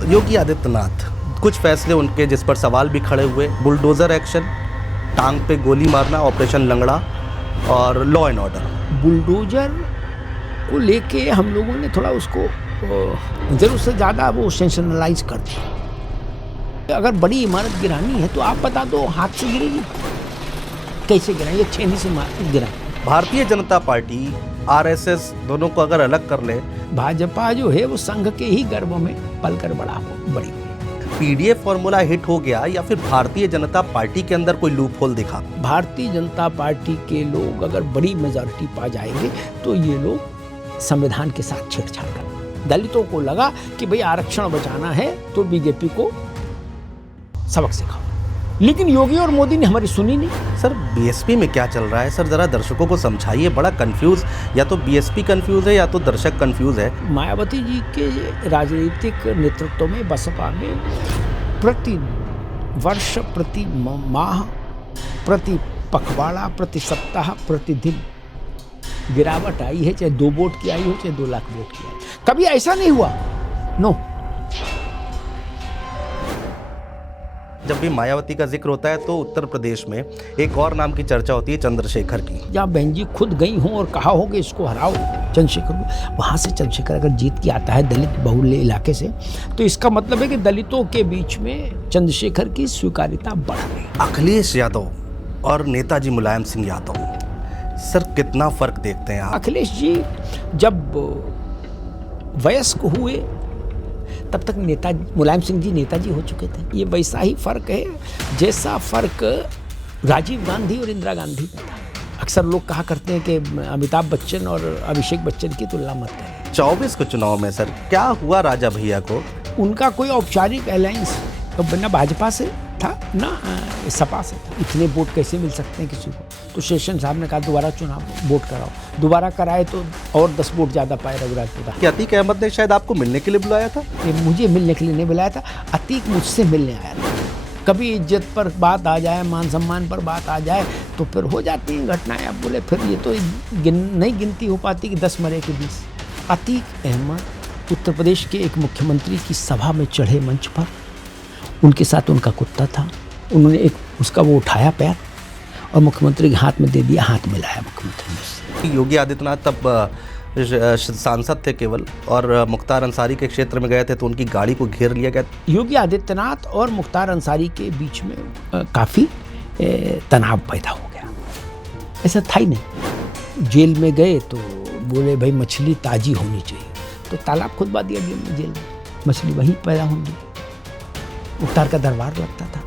योगी आदित्यनाथ, कुछ फैसले उनके जिस पर सवाल भी खड़े हुए, बुलडोज़र एक्शन, टांग पे गोली मारना, ऑपरेशन लंगड़ा और लॉ एंड ऑर्डर। बुलडोजर को लेके हम लोगों ने थोड़ा उसको ज़रूर से ज़्यादा वो सेंसेशनलाइज कर दिया। अगर बड़ी इमारत गिरानी है तो आप बता दो हाथ से गिरेगी, कैसे गिराएंगे? छेनी से गिरा। भारतीय जनता पार्टी आरएसएस दोनों को अगर अलग कर ले, भाजपा जो है वो संघ के ही गर्भ में पलकर बड़ी। पीडीएफ फॉर्मूला हिट हो गया या फिर भारतीय जनता पार्टी के अंदर कोई लूप होल दिखा? भारतीय जनता पार्टी के लोग अगर बड़ी मेजॉरिटी पा जाएंगे तो ये लोग संविधान के साथ छेड़छाड़ कर, दलितों को लगा कि भाई आरक्षण बचाना है तो बीजेपी को सबक सिखाओ, लेकिन योगी और मोदी ने हमारी सुनी नहीं। सर बीएसपी में क्या चल रहा है सर, जरा दर्शकों को समझाइए, बड़ा कंफ्यूज, या तो बीएसपी कंफ्यूज है या तो दर्शक कंफ्यूज है। मायावती जी के राजनीतिक नेतृत्व में बसपा में प्रति वर्ष, प्रति माह, प्रति पखवाड़ा, प्रति सप्ताह, प्रतिदिन गिरावट आई है, चाहे 2 वोट की आई हो चाहे 2 लाख वोट की आई। कभी ऐसा नहीं हुआ, नो। जब भी मायावती का जिक्र होता है तो उत्तर प्रदेश में एक और नाम की चर्चा होती है, चंद्रशेखर की। जहाँ बहन जी खुद गई हों और कहा हो कि इसको हराओ चंद्रशेखर को, वहाँ से चंद्रशेखर अगर जीत के आता है दलित बहुल्य इलाके से, तो इसका मतलब है कि दलितों के बीच में चंद्रशेखर की स्वीकार्यता बढ़ गई। अखिलेश यादव और नेताजी मुलायम सिंह यादव, सर कितना फर्क देखते हैं आप? अखिलेश जी जब वयस्क हुए तब तक मुलायम सिंह जी नेताजी हो चुके थे। ये वैसा ही फर्क है जैसा फर्क राजीव गांधी और इंदिरा गांधी में था। अक्सर लोग कहा करते हैं कि अमिताभ बच्चन और अभिषेक बच्चन की तुलना मत करें। 24 के चुनाव में सर क्या हुआ राजा भैया को? उनका कोई औपचारिक अलायंस न भाजपा से था ना सपा से था। इतने वोट कैसे मिल सकते हैं किसी को? तो शेषन साहब ने कहा दोबारा चुनाव वोट कराओ, दोबारा कराए तो और 10 वोट ज़्यादा पाए रघुराजपुरा। क्या अतीक अहमद ने शायद आपको मिलने के लिए बुलाया था? मुझे मिलने के लिए नहीं बुलाया था, अतीक मुझसे मिलने आया था। कभी इज्जत पर बात आ जाए, मान सम्मान पर बात आ जाए तो फिर हो जाती हैं घटनाएं। अब बोले फिर ये तो नहीं गिनती हो पाती कि 10 मरे के 20। अतीक अहमद उत्तर प्रदेश के एक मुख्यमंत्री की सभा में चढ़े मंच पर, उनके साथ उनका कुत्ता था, उन्होंने एक उसका वो उठाया पैर और मुख्यमंत्री के हाथ में दे दिया, हाथ मिलाया मुख्यमंत्री ने। योगी आदित्यनाथ तब सांसद थे केवल, और मुख्तार अंसारी के क्षेत्र में गए थे तो उनकी गाड़ी को घेर लिया गया। योगी आदित्यनाथ और मुख्तार अंसारी के बीच में काफ़ी तनाव पैदा हो गया। ऐसा था ही नहीं। जेल में गए तो बोले भाई मछली ताज़ी होनी चाहिए, तो तालाब खुदवा दिया जेल में, मछली वहीं पैदा होंगी। मुख्तार का दरबार लगता था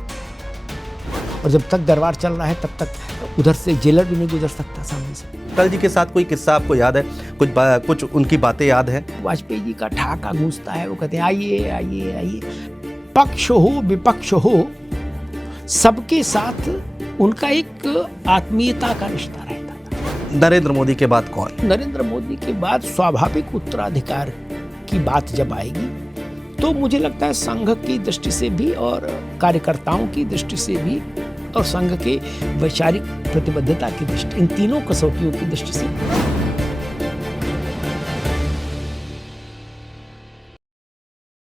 और जब तक दरबार चल रहा है तब तक उधर से जेलर भी नहीं गुजर सकता सामने से। अटल जी के साथ कोई किस्सा आपको याद है? कुछ उनकी बातें याद है? वाजपेयी जी का ठहाका गूंजता है, वो कहते हैं आइए आइए आइए, पक्ष हो विपक्ष हो सबके साथ उनका एक आत्मीयता का रिश्ता रहता था। नरेंद्र मोदी के बाद कौन? नरेंद्र मोदी के बाद स्वाभाविक उत्तराधिकार की बात जब आएगी तो मुझे लगता है संघ की दृष्टि से भी और कार्यकर्ताओं की दृष्टि से भी और संघ के वैचारिक प्रतिबद्धता की दृष्टि, इन तीनों कसौटियों की दृष्टि से।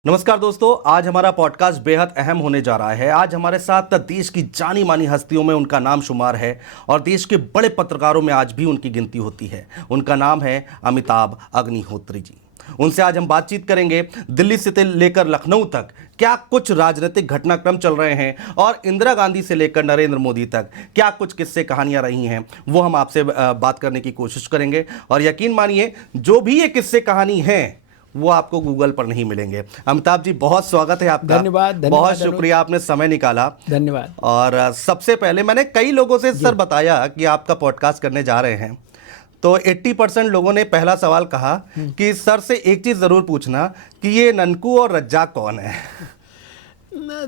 नमस्कार दोस्तों, आज हमारा पॉडकास्ट बेहद अहम होने जा रहा है। आज हमारे साथ देश की जानी मानी हस्तियों में उनका नाम शुमार है और देश के बड़े पत्रकारों में आज भी उनकी गिनती होती है। उनका नाम है अमिताभ अग्निहोत्री जी। उनसे आज हम बातचीत करेंगे दिल्ली से लेकर लखनऊ तक क्या कुछ राजनीतिक घटनाक्रम चल रहे हैं और इंदिरा गांधी से लेकर नरेंद्र मोदी तक क्या कुछ किस्से कहानियां रही हैं, वो हम आपसे बात करने की कोशिश करेंगे। और यकीन मानिए जो भी ये किस्से कहानी हैं वो आपको गूगल पर नहीं मिलेंगे। अमिताभ जी बहुत स्वागत है आपका। धन्यवाद, बहुत शुक्रिया, आपने समय निकाला। धन्यवाद। और सबसे पहले मैंने कई लोगों से सर बताया कि आपका पॉडकास्ट करने जा रहे हैं, तो 80% लोगों ने पहला सवाल कहा कि सर से एक चीज़ ज़रूर पूछना कि ये ननकू और रज्जाक कौन है?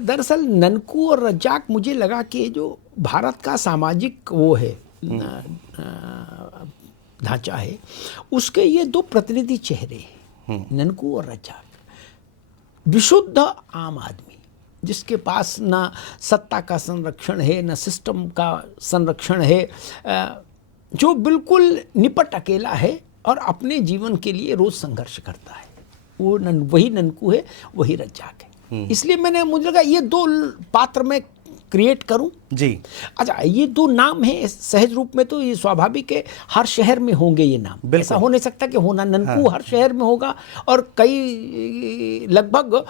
दरअसल ननकू और रज्जाक मुझे लगा कि जो भारत का सामाजिक वो है ढांचा है, उसके ये 2 प्रतिनिधि चेहरे हैं, ननकू और रज्जाक। विशुद्ध आम आदमी जिसके पास ना सत्ता का संरक्षण है, ना सिस्टम का संरक्षण है, जो बिल्कुल निपट अकेला है और अपने जीवन के लिए रोज संघर्ष करता है। वही ननकू है, वही रज्जाक है। इसलिए मुझे लगा ये दो पात्र में क्रिएट करूं जी। अच्छा, ये दो नाम हैं सहज रूप में, तो ये स्वाभाविक है हर शहर में होंगे ये नाम। ऐसा हो नहीं सकता कि होना ननकू हर शहर में होगा, और कई लगभग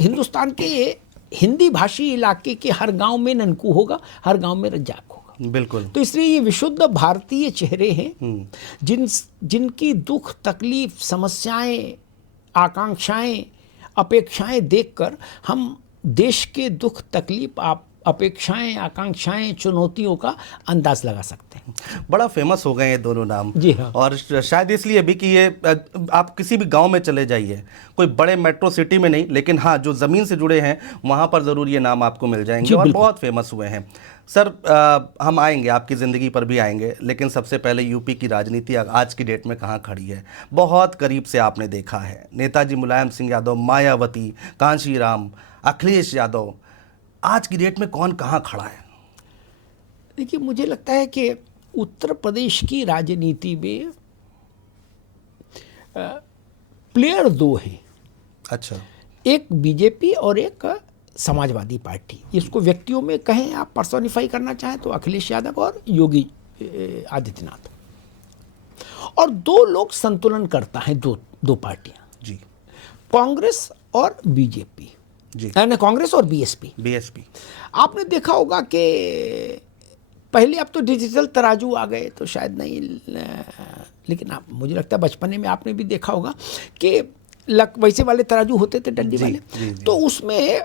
हिंदुस्तान के हिंदी भाषी इलाके के हर गांव में ननकू होगा, हर गांव में रज्जाक होगा। बिल्कुल। तो इसलिए ये विशुद्ध भारतीय चेहरे हैं जिनकी दुख तकलीफ समस्याएं आकांक्षाएं अपेक्षाएं देखकर हम देश के दुख तकलीफ अपेक्षाएं आकांक्षाएं चुनौतियों का अंदाज लगा सकते हैं। बड़ा फेमस हो गए ये दोनों नाम। जी हाँ। और शायद इसलिए भी कि ये आप किसी भी गांव में चले जाइए, कोई बड़े मेट्रो सिटी में नहीं, लेकिन हाँ जो ज़मीन से जुड़े हैं वहाँ पर ज़रूर ये नाम आपको मिल जाएंगे और बहुत फेमस हुए हैं। सर हम आएंगे, आपकी ज़िंदगी पर भी आएंगे, लेकिन सबसे पहले यूपी की राजनीति आज की डेट में कहाँ खड़ी है? बहुत करीब से आपने देखा है नेताजी मुलायम सिंह यादव, मायावती, कांशीराम, अखिलेश यादव, आज की डेट में कौन कहाँ खड़ा है? देखिए, मुझे लगता है कि उत्तर प्रदेश की राजनीति में प्लेयर दो हैं। अच्छा। एक बीजेपी और एक समाजवादी पार्टी। इसको व्यक्तियों में कहें आप पर्सोनिफाई करना चाहें तो अखिलेश यादव और योगी आदित्यनाथ। और दो लोग संतुलन करता है, दो पार्टियां जी। कांग्रेस और बीजेपी जी। यानी कांग्रेस और बीएसपी। आपने देखा होगा कि पहले अब तो डिजिटल तराजू आ गए तो शायद नहीं, लेकिन आप मुझे लगता है बचपने में आपने भी देखा होगा कि वैसे वाले तराजू होते थे डंडी वाले। जी। तो उसमें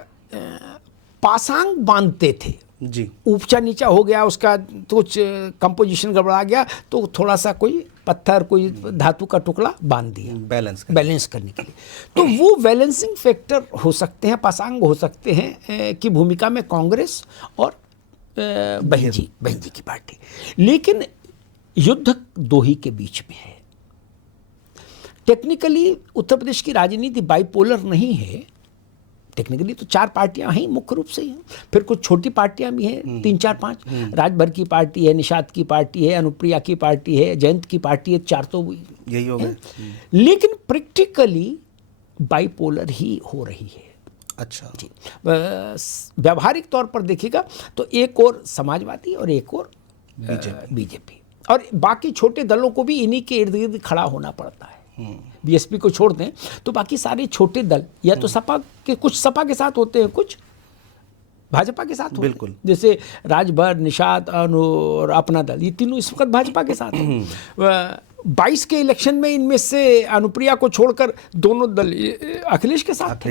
पासांग बांधते थे जी। ऊंचा नीचा हो गया उसका तो कुछ कंपोजिशन गड़बड़ा गया तो थोड़ा सा कोई पत्थर कोई धातु का टुकड़ा बांध दिया बैलेंस करने के लिए। तो वो बैलेंसिंग फैक्टर हो सकते हैं, पासांग हो सकते हैं की भूमिका में कांग्रेस और बहन जी की पार्टी। लेकिन युद्ध दो ही के बीच में है। टेक्निकली उत्तर प्रदेश की राजनीति बाइपोलर नहीं है। टेक्निकली तो चार पार्टियां हैं मुख्य रूप से ही, फिर कुछ छोटी पार्टियां भी हैं, 3-4-5। राजभर की पार्टी है, निषाद की पार्टी है, अनुप्रिया की पार्टी है, जयंत की पार्टी है, 4 तो यही हो गए। लेकिन प्रैक्टिकली बाइपोलर ही हो रही है। अच्छा जी। व्यावहारिक तौर पर देखिएगा तो एक और समाजवादी और एक और बीजेपी, और बाकी छोटे दलों को भी इन्हीं के इर्द गिर्द खड़ा होना पड़ता है। बीएसपी को छोड़ दें तो बाकी सारे छोटे दल या तो कुछ सपा के साथ होते हैं, कुछ भाजपा के साथ होते हैं। बिल्कुल। जैसे राजभर, निषाद और अपना दल, ये तीनों इस वक्त भाजपा के साथ हैं। 22 के इलेक्शन में इनमें से अनुप्रिया को छोड़कर दोनों दल अखिलेश के साथ,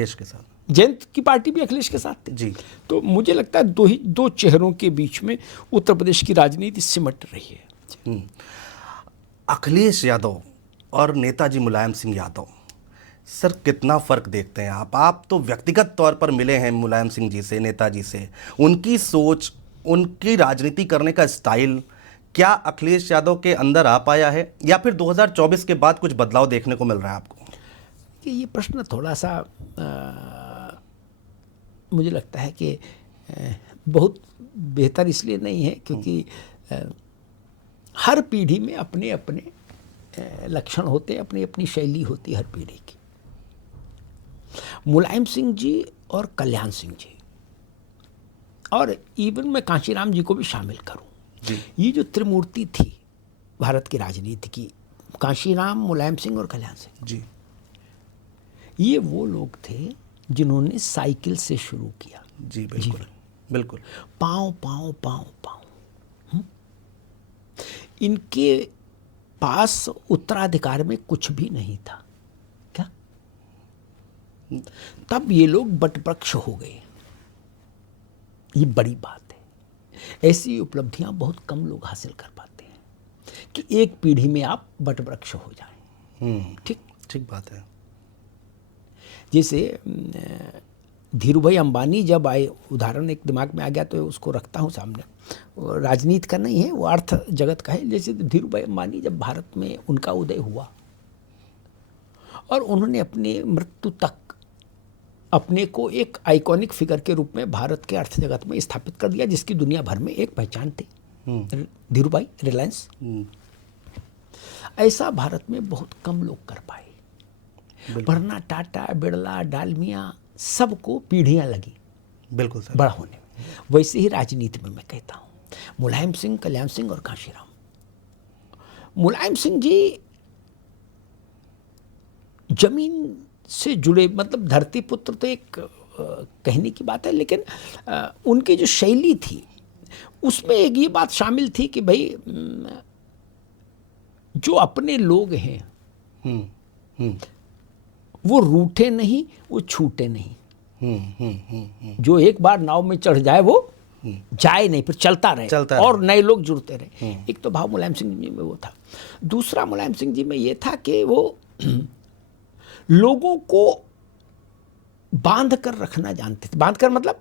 जयंत की पार्टी भी अखिलेश के साथ थे। जी। तो मुझे लगता है दो चेहरों के बीच में उत्तर प्रदेश की राजनीति सिमट रही है। अखिलेश यादव और नेताजी मुलायम सिंह यादव, सर कितना फ़र्क देखते हैं आप तो व्यक्तिगत तौर पर मिले हैं मुलायम सिंह जी से, नेताजी से। उनकी सोच, उनकी राजनीति करने का स्टाइल क्या अखिलेश यादव के अंदर आ पाया है, या फिर 2024 के बाद कुछ बदलाव देखने को मिल रहा है आपको? कि ये प्रश्न थोड़ा सा मुझे लगता है कि बहुत बेहतर इसलिए नहीं है क्योंकि हर पीढ़ी में अपने अपने लक्षण होते हैं, अपनी अपनी शैली होती है हर पीढ़ी की। मुलायम सिंह जी और कल्याण सिंह जी, और इवन मैं कांशीराम जी को भी शामिल करूं, ये जो त्रिमूर्ति थी भारत की राजनीति की, कांशीराम, मुलायम सिंह और कल्याण सिंह जी, ये वो लोग थे जिन्होंने साइकिल से शुरू किया। जी बिल्कुल, बिल्कुल। पाँव पाँव पाँव पाँव। इनके पास उत्तराधिकार में कुछ भी नहीं था क्या? तब ये लोग बटवृक्ष हो गए। ये बड़ी बात है। ऐसी उपलब्धियां बहुत कम लोग हासिल कर पाते हैं कि एक पीढ़ी में आप बटवृक्ष हो जाएं। ठीक बात है। जैसे धीरूभाई अंबानी जब आए, उदाहरण एक दिमाग में आ गया तो उसको रखता हूँ सामने, राजनीति का नहीं है, वो अर्थ जगत का है। जैसे धीरूभाई अंबानी जब भारत में उनका उदय हुआ और उन्होंने अपने मृत्यु तक अपने को एक आइकॉनिक फिगर के रूप में भारत के अर्थ जगत में स्थापित कर दिया, जिसकी दुनिया भर में एक पहचान थी, धीरूभाई, रिलायंस। ऐसा भारत में बहुत कम लोग कर पाए। वरना टाटा, बिरला, डालमिया सबको पीढ़ियां लगी बिल्कुल सर। बड़ा होने में। वैसे ही राजनीति में मैं कहता हूँ, मुलायम सिंह, कल्याण सिंह और कांशीराम। मुलायम सिंह जी जमीन से जुड़े, मतलब धरती पुत्र तो एक कहने की बात है, लेकिन उनकी जो शैली थी उसमें एक ये बात शामिल थी कि भाई जो अपने लोग हैं वो रूठे नहीं, वो छूटे नहीं। जो एक बार नाव में चढ़ जाए वो जाए नहीं, फिर चलता रहे और नए लोग जुड़ते रहे। एक तो भाव मुलायम सिंह जी में वो था। दूसरा मुलायम सिंह जी में ये था कि वो लोगों को बांध कर रखना जानते थे। बांध कर मतलब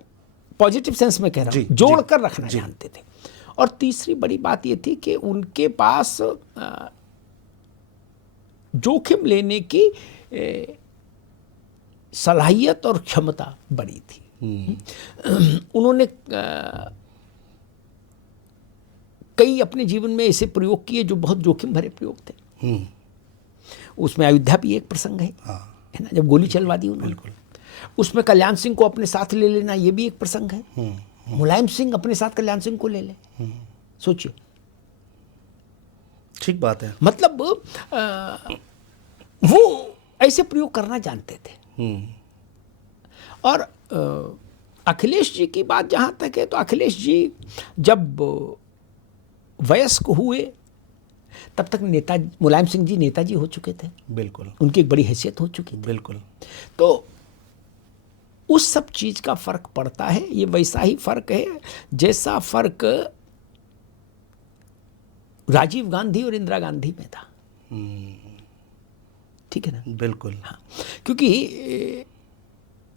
पॉजिटिव सेंस में कह रहा हूं, जोड़ कर रखना जानते थे। और तीसरी बड़ी बात ये थी कि उनके पास जोखिम लेने की सलाहियत और क्षमता बड़ी थी। उन्होंने कई अपने जीवन में ऐसे प्रयोग किए जो बहुत जोखिम भरे प्रयोग थे। उसमें अयोध्या भी एक प्रसंग है ना, जब गोली चलवा दी उन्होंने। उसमें कल्याण सिंह को अपने साथ ले लेना, ये भी एक प्रसंग है। मुलायम सिंह अपने साथ कल्याण सिंह को ले ले, सोचिए। ठीक बात है। मतलब वो ऐसे प्रयोग करना जानते थे। और अखिलेश जी की बात जहाँ तक है, तो अखिलेश जी जब वयस्क हुए तब तक नेता मुलायम सिंह जी नेताजी हो चुके थे। बिल्कुल। उनकी एक बड़ी हैसियत हो चुकी थी। बिल्कुल। तो उस सब चीज़ का फ़र्क पड़ता है। ये वैसा ही फ़र्क है जैसा फ़र्क राजीव गांधी और इंदिरा गांधी में था। ठीक है ना? बिल्कुल। हाँ, क्योंकि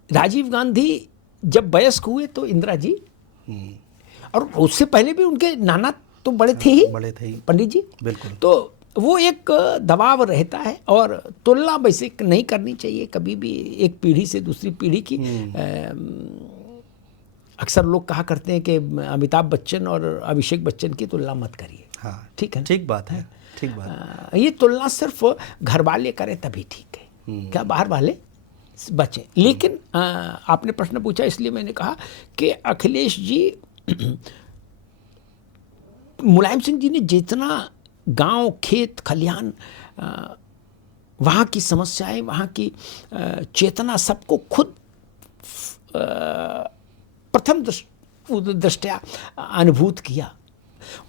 राजीव गांधी जब वयस्क हुए तो इंदिरा जी, और उससे पहले भी उनके नाना तो बड़े थे ही, पंडित जी। बिल्कुल। तो वो एक दबाव रहता है, और तुलना वैसे नहीं करनी चाहिए कभी भी एक पीढ़ी से दूसरी पीढ़ी की। अक्सर लोग कहा करते हैं कि अमिताभ बच्चन और अभिषेक बच्चन की तुलना मत करिए। हाँ, ठीक है, ठीक बात है, ठीक बात। ये तुलना सिर्फ घर वाले करें तभी ठीक है, क्या बाहर वाले बचे। लेकिन आपने प्रश्न पूछा इसलिए मैंने कहा कि अखिलेश जी, मुलायम सिंह जी ने जितना गांव, खेत, खलिहान, वहाँ की समस्याएं, वहाँ की चेतना सबको खुद प्रथम दृष्टया अनुभूत किया,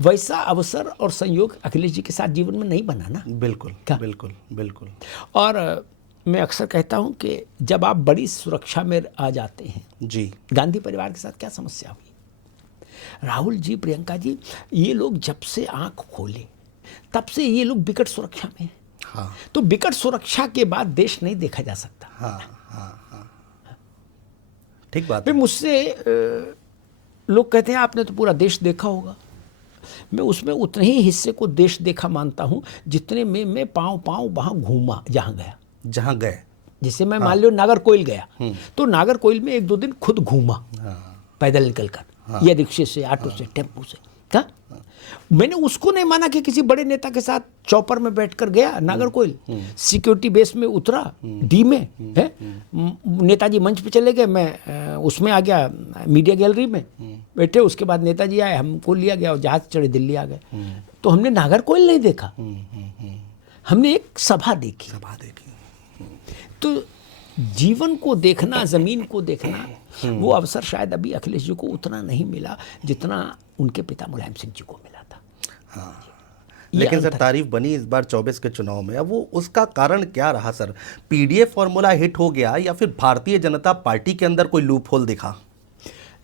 वैसा अवसर और संयोग अखिलेश जी के साथ जीवन में नहीं बना ना। बिल्कुल, क्या? बिल्कुल, बिल्कुल। और मैं अक्सर कहता हूँ कि जब आप बड़ी सुरक्षा में आ जाते हैं, जी, गांधी परिवार के साथ क्या समस्या हुई, राहुल जी, प्रियंका जी, ये लोग जब से आंख खोले तब से ये लोग विकट सुरक्षा में हैं। हाँ। तो विकट सुरक्षा के बाद देश नहीं देखा जा सकता। हाँ, हाँ, हाँ, ठीक बात फिर है। मुझसे लोग कहते हैं आपने तो पूरा देश देखा होगा। मैं उसमें उतने ही हिस्से को देश देखा मानता हूँ जितने में मैं पाँव वहाँ घूमा, जहाँ गए। जैसे मैं मान लो नागरकोइल गया, तो नागरकोइल में 1-2 दिन खुद घूमा, पैदल निकल कर, या रिक्शे से, ऑटो से, टेम्पो से। क्या मैंने उसको नहीं माना कि किसी बड़े नेता के साथ चौपर में बैठकर गया नागरकोइल, सिक्योरिटी बेस में उतरा, डी में है, नेताजी मंच पे चले गए, मैं उसमें आ गया, मीडिया गैलरी में बैठे। उसके बाद नेताजी आए, हमको लिया गया और जहाज चढ़े दिल्ली आ गए। तो हमने नागरकोइल नहीं देखा, हमने एक सभा देखी। तो जीवन को देखना, जमीन को देखना, वो अवसर शायद अभी अखिलेश जी को उतना नहीं मिला जितना उनके पिता मुलायम सिंह जी को मिला था। हाँ। लेकिन सर तारीफ बनी इस बार 24 के चुनाव में। अब वो उसका कारण क्या रहा सर? पीडीएफ फॉर्मूला हिट हो गया या फिर भारतीय जनता पार्टी के अंदर कोई लूप होल दिखा?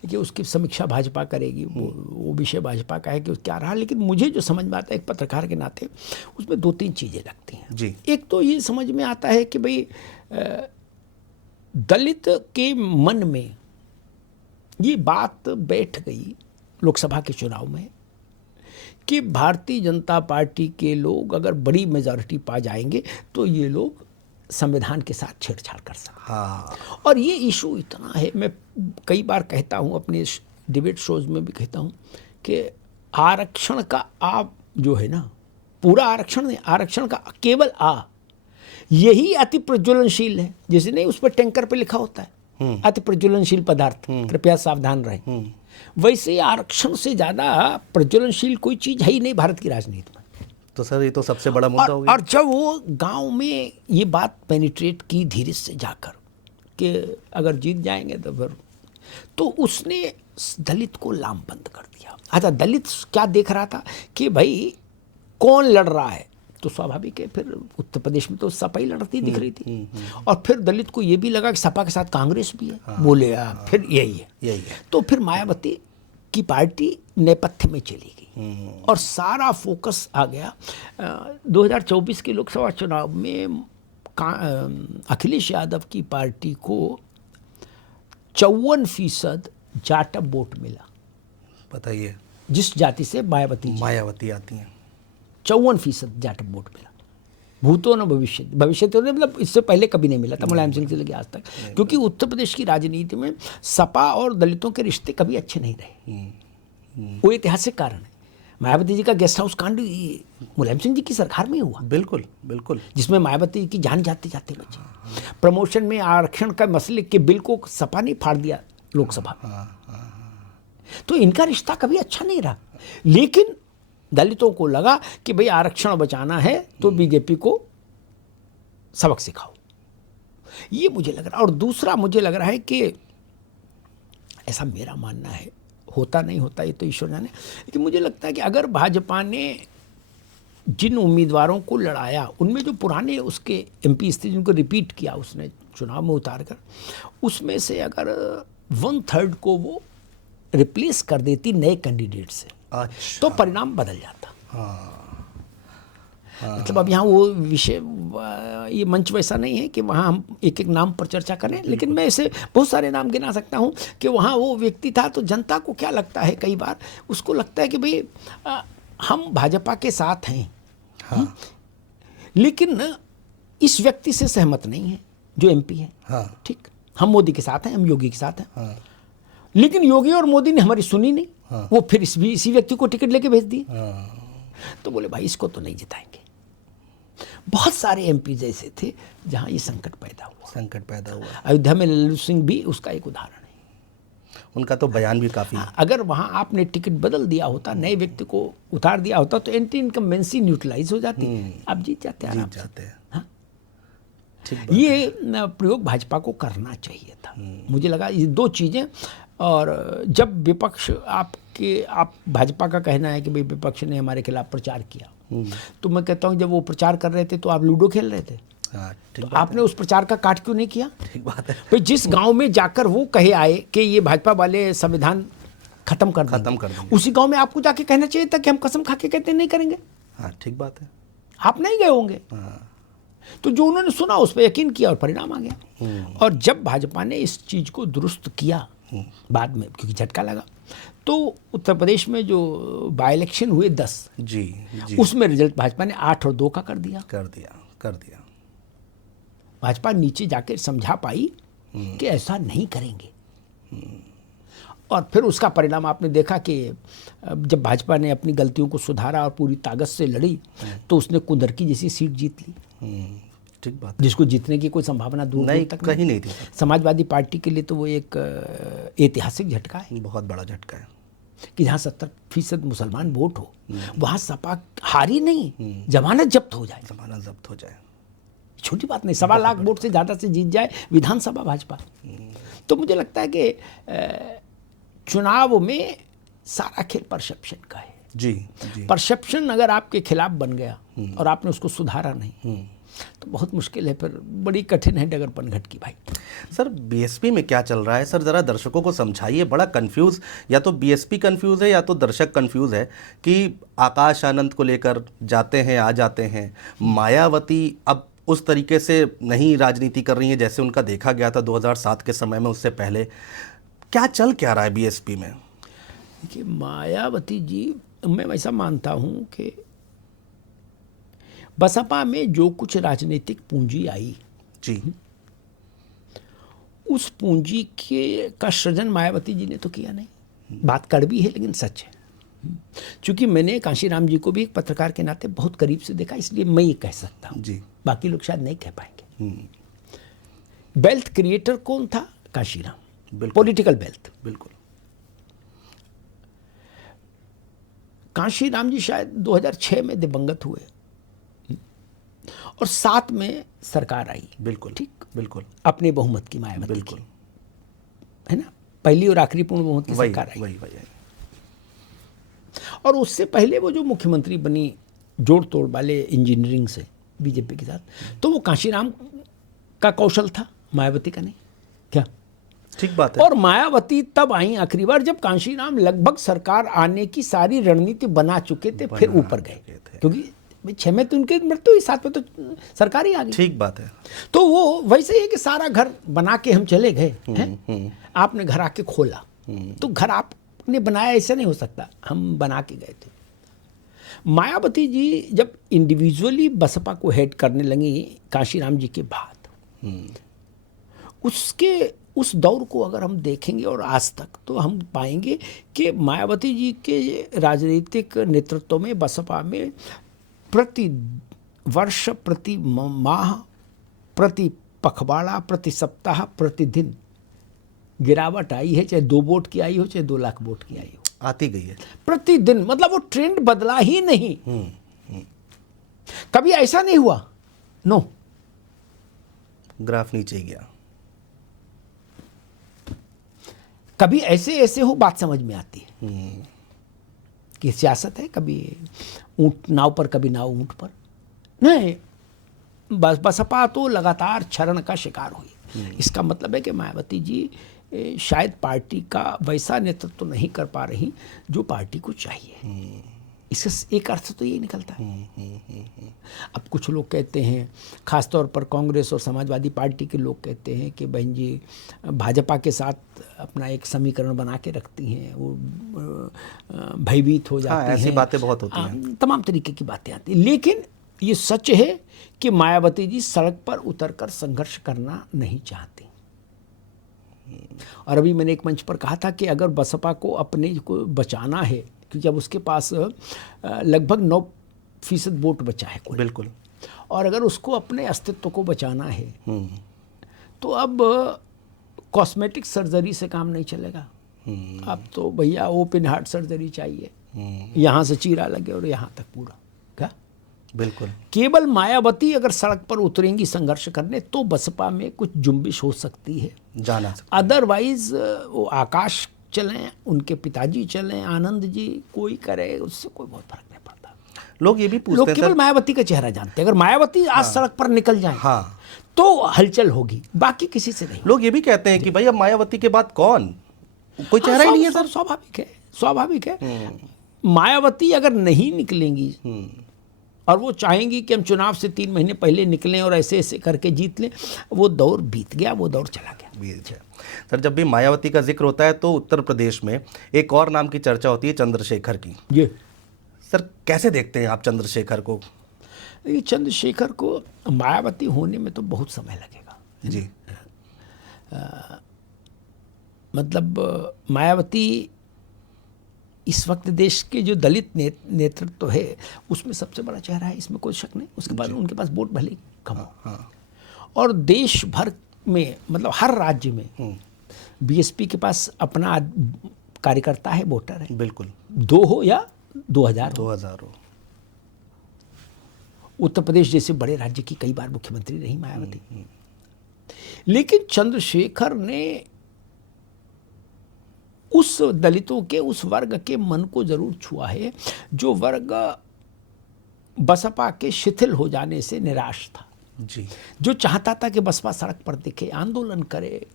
कि उसकी समीक्षा भाजपा करेगी, वो विषय भाजपा का है कि क्या रहा। लेकिन मुझे जो समझ में आता है एक पत्रकार के नाते, उसमें 2-3 चीज़ें लगती हैं जी। एक तो ये समझ में आता है कि भाई दलित के मन में ये बात बैठ गई लोकसभा के चुनाव में कि भारतीय जनता पार्टी के लोग अगर बड़ी मेजॉरिटी पा जाएंगे तो ये लोग संविधान के साथ छेड़छाड़ कर सकते हैं। हाँ। और ये इशू इतना है, मैं कई बार कहता हूँ, अपने डिबेट शोज में भी कहता हूँ कि आरक्षण का आप जो है ना, पूरा आरक्षण नहीं, आरक्षण का केवल यही अति प्रज्वलनशील है, जैसे नहीं उस पर टैंकर पे लिखा होता है अति प्रज्वलनशील पदार्थ, कृपया सावधान रहें। वैसे आरक्षण से ज्यादा प्रज्वलनशील कोई चीज है ही नहीं भारत की राजनीति में। तो सर ये तो सबसे बड़ा मुद्दा हो गया। और जब वो गांव में ये बात पेनिट्रेट की धीरे से जाकर कि अगर जीत जाएंगे तो फिर, तो उसने दलित को लामबंद कर दिया। अच्छा, दलित क्या देख रहा था कि भाई कौन लड़ रहा है, तो स्वाभाविक है फिर उत्तर प्रदेश में तो सपा ही लड़ती दिख रही थी। और फिर दलित को ये भी लगा कि सपा के साथ कांग्रेस भी है। बोले फिर यही है। तो फिर मायावती की पार्टी नेपथ्य में चली गई और सारा फोकस आ गया 2024 के लोकसभा चुनाव में अखिलेश यादव की पार्टी को 54% जाटव वोट मिला। बताइए, जिस जाति से मायावती आती हैं 54% जाटव वोट मिला। भूतो न भविष्य तो मतलब इससे पहले कभी नहीं मिला था मुलायम सिंह से लेके आज तक, क्योंकि उत्तर प्रदेश की राजनीति में सपा और दलितों के रिश्ते कभी अच्छे नहीं रहे। वो ऐतिहासिक कारण है। मायावती जी का गेस्ट हाउस कांड मुलायम सिंह जी की सरकार में हुआ। बिल्कुल बिल्कुल, जिसमें मायावती की जान जाते जाते बची। प्रमोशन में आरक्षण का मसले के बिल को सपा ने फाड़ दिया लोकसभा में। तो इनका रिश्ता कभी अच्छा नहीं रहा। लेकिन दलितों को लगा कि भाई आरक्षण बचाना है तो बीजेपी को सबक सिखाओ, ये मुझे लग रहा है। और दूसरा मुझे लग रहा है कि ऐसा मेरा मानना है, होता नहीं होता ये तो ईश्वर जाने, लेकिन मुझे लगता है कि अगर भाजपा ने जिन उम्मीदवारों को लड़ाया उनमें जो पुराने उसके एमपी थे जिनको रिपीट किया उसने चुनाव में उतार कर, उसमें से अगर 1/3 को वो रिप्लेस कर देती नए कैंडिडेट से, तो परिणाम बदल जाता। मतलब अब यहाँ वो विषय, ये मंच वैसा नहीं है कि वहाँ हम एक एक नाम पर चर्चा करें, लेकिन मैं ऐसे बहुत सारे नाम गिना सकता हूँ कि वहाँ वो व्यक्ति था। तो जनता को क्या लगता है, कई बार उसको लगता है कि भाई हम भाजपा के साथ हैं, लेकिन इस व्यक्ति से सहमत नहीं है जो एमपी है। ठीक, हम मोदी के साथ हैं, हम योगी के साथ हैं, लेकिन योगी और मोदी ने हमारी सुनी नहीं। वो फिर इसी व्यक्ति को टिकट लेके भेज दिए। तो बोले भाई इसको तो नहीं जिताएंगे। बहुत सारे एमपी जैसे थे जहां ये संकट पैदा हुआ। अयोध्या में लल्लू सिंह भी उसका एक उदाहरण है। उनका तो बयान भी काफी अगर वहां आपने टिकट बदल दिया होता, नए व्यक्ति को उतार दिया होता, तो एंटी इनकम्बेंसी न्यूट्रलाइज हो जाती, आप जीत जाते हैं। ये प्रयोग भाजपा को करना चाहिए था। मुझे लगा ये दो चीजें। और जब विपक्ष आप भाजपा का कहना है कि भाई विपक्ष ने हमारे खिलाफ प्रचार किया, तो मैं कहता हूँ जब वो प्रचार कर रहे थे तो आप लूडो खेल रहे थे। तो आपने उस प्रचार का काट क्यों नहीं किया? ठीक बात है भाई, जिस गांव में जाकर वो कहे आए कि ये भाजपा वाले संविधान खत्म कर देंगे, उसी गांव में आपको जाके कहना चाहिए था कि हम कसम खा के कहते नहीं करेंगे। ठीक बात है। आप नहीं गए होंगे। तो जो उन्होंने सुना उस पर यकीन किया और परिणाम आ गया। और जब भाजपा ने इस चीज को दुरुस्त किया बाद में, क्योंकि झटका लगा, तो उत्तर प्रदेश में जो बाई इलेक्शन हुए 10 जी, उसमें रिजल्ट भाजपा ने 8 और 2 का कर दिया। भाजपा नीचे जाकर समझा पाई कि ऐसा नहीं करेंगे। और फिर उसका परिणाम आपने देखा कि जब भाजपा ने अपनी गलतियों को सुधारा और पूरी ताकत से लड़ी, तो उसने कुंदरकी जैसी सीट जीत ली। ठीक बात, जिसको जीतने की कोई संभावना दूर तक कहीं नहीं थी। समाजवादी पार्टी के लिए तो वो एक ऐतिहासिक झटका है, बहुत बड़ा झटका है कि जहाँ 70% मुसलमान वोट हो, वहाँ सपा हारी नहीं, जमानत जब्त हो जाए। छोटी बात नहीं, 1.25 लाख वोट से ज़्यादा से जीत जाए विधानसभा भाजपा। तो मुझे लगता है कि चुनाव में सारा खेल परसेप्शन का है। जी। परसेप्शन अगर आपके खिलाफ बन गया और आपने उसको सुधारा नहीं, तो बहुत मुश्किल है, फिर बड़ी कठिन है डगर पनघट की। भाई सर, बीएसपी में क्या चल रहा है सर, जरा दर्शकों को समझाइए। बड़ा कंफ्यूज, या तो बीएसपी कंफ्यूज है या तो दर्शक कंफ्यूज है कि आकाश आनंद को लेकर जाते हैं आ जाते हैं। मायावती अब उस तरीके से नहीं राजनीति कर रही है जैसे उनका देखा गया था 2007 के समय में, उससे पहले। क्या चल क्या रहा है बीएसपी में? कि मायावती जी, मैं वैसा मानता हूँ कि बसपा में जो कुछ राजनीतिक पूंजी आई जी, उस पूंजी का सृजन मायावती जी ने तो किया नहीं। बात कड़वी है लेकिन सच है। चूंकि मैंने कांशीराम जी को भी एक पत्रकार के नाते बहुत करीब से देखा, इसलिए मैं ये कह सकता हूँ, जी। बाकी लोग शायद नहीं कह पाएंगे। वेल्थ क्रिएटर कौन था? कांशीराम, बिल्कुल। Political wealth. बिल्कुल। कांशीराम जी शायद 2006 में दिवंगत हुए और 7 में सरकार आई। बिल्कुल। ठीक, बिल्कुल। अपने बहुमत की, मायावती बिल्कुल। की, है ना, पहली और आखिरी पूर्ण बहुमत की सरकार आई। वही और उससे पहले वो जो मुख्यमंत्री बनी जोड़ तोड़ वाले इंजीनियरिंग से बीजेपी के साथ, तो वो कांशीराम का कौशल था, मायावती का नहीं। क्या? ठीक बात है। और मायावती तब आई आखिरी बार जब कांशीराम लगभग सरकार आने की सारी रणनीति बना चुके थे, फिर ऊपर गए, क्योंकि 6 में तो उनकी मृत्यु हुई, 7 में तो सरकार ही आ गई। ठीक बात है। तो वो वैसे ही है कि सारा घर बना के हम चले गए हैं, आपने घर आके खोला, तो घर आपने बनाया ऐसा नहीं हो सकता, हम बना के गए थे। मायावती जी जब इंडिविजुअली बसपा को हेड करने लगी कांशीराम जी के बाद, उसके उस दौर को अगर हम देखेंगे और आज तक, तो हम पाएंगे कि मायावती जी के राजनीतिक नेतृत्व में बसपा में प्रति वर्ष, प्रति माह, प्रति पखवाड़ा, प्रति सप्ताह, प्रतिदिन गिरावट आई है, चाहे 2 वोट की आई हो, चाहे 2 लाख वोट की आई हो, आती गई है प्रतिदिन। मतलब वो ट्रेंड बदला ही नहीं। कभी ऐसा नहीं हुआ, नो, ग्राफ नीचे गया। कभी ऐसे ऐसे हो, बात समझ में आती है कि सियासत है, कभी ऊंट नाव पर, कभी नाव ऊंट पर नहीं। बसपा तो लगातार क्षरण का शिकार हुई। इसका मतलब है कि मायावती जी शायद पार्टी का वैसा नेतृत्व नहीं कर पा रही जो पार्टी को चाहिए। इससे एक अर्थ तो यही निकलता है। अब कुछ लोग कहते हैं, खासतौर पर कांग्रेस और समाजवादी पार्टी के लोग कहते हैं कि बहन जी भाजपा के साथ अपना एक समीकरण बना के रखती हैं, वो भयभीत हो जाती हैं। ऐसी बातें बहुत होती हैं, तमाम तरीके की बातें आती हैं। लेकिन ये सच है कि मायावती जी सड़क पर उतरकर संघर्ष करना नहीं चाहती। और अभी मैंने एक मंच पर कहा था कि अगर बसपा को अपने को बचाना है, क्योंकि अब उसके पास लगभग 9% वोट बचा है कोई, बिल्कुल, और अगर उसको अपने अस्तित्व को बचाना है तो अब कॉस्मेटिक सर्जरी से काम नहीं चलेगा। अब तो भैया ओपन हार्ट सर्जरी चाहिए, यहाँ से चीरा लगे और यहाँ तक पूरा। क्या? बिल्कुल। केवल मायावती अगर सड़क पर उतरेंगी संघर्ष करने तो बसपा में कुछ जुम्बिश हो सकती है, जाना सकता। अदरवाइज वो आकाश चलें, उनके पिताजी चलें, आनंद जी, कोई करे, उससे कोई बहुत फर्क नहीं पड़ता। लोग ये भी पूछते लोग हैं केवल मायावती का चेहरा जानते हैं। अगर मायावती आज सड़क पर निकल जाए तो हलचल होगी, बाकी किसी से नहीं। लोग ये भी कहते हैं कि भाई अब मायावती के बाद कौन, कोई चेहरा ही नहीं है सर। स्वाभाविक है, स्वाभाविक है। मायावती अगर नहीं निकलेंगी और वो चाहेंगी कि हम चुनाव से 3 महीने पहले निकलें और ऐसे ऐसे करके जीत लें, वो दौर बीत गया, वो दौर चला गया। सर, जब भी मायावती का जिक्र होता है तो उत्तर प्रदेश में एक और नाम की चर्चा होती है, चंद्रशेखर की। जी सर, कैसे देखते हैं आप चंद्रशेखर को? ये चंद्रशेखर को मायावती होने में तो बहुत समय लगेगा जी। मतलब मायावती इस वक्त देश के जो दलित नेतृत्व है उसमें सबसे बड़ा चेहरा है, इसमें कोई शक नहीं। उसके बाद उनके पास वोट भले कम हो, और देश भर में, मतलब हर राज्य में बीएसपी के पास अपना कार्यकर्ता है, वोटर है। बिल्कुल। 2 हो या 2000 हो। उत्तर प्रदेश जैसे बड़े राज्य की कई बार मुख्यमंत्री रही मायावती। लेकिन चंद्रशेखर ने उस दलितों के, उस वर्ग के मन को जरूर छुआ है जो वर्ग बसपा के शिथिल हो जाने से निराश था जी, जो चाहता था कि बसपा सड़क पर दिखे, आंदोलन करे,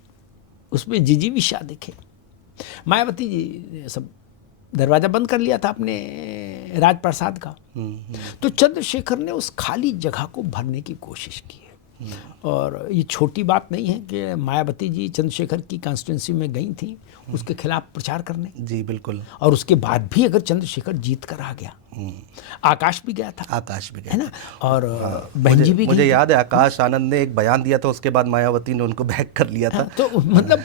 उसमें जिजीविषा दिखे। मायावती जी ने सब दरवाजा बंद कर लिया था अपने राजप्रसाद का। तो चंद्रशेखर ने उस खाली जगह को भरने की कोशिश की है। और ये छोटी बात नहीं है कि मायावती जी चंद्रशेखर की कॉन्स्टिट्यूंसी में गई थी उसके खिलाफ प्रचार करने। जी बिल्कुल। और उसके बाद भी अगर चंद्रशेखर जीत कर आ गया, आकाश भी गया था, आकाश भी गया है ना, और बहन जी भी मुझे गई। याद है आकाश आनंद ने एक बयान दिया था, उसके बाद मायावती ने उनको बैक कर लिया था। तो मतलब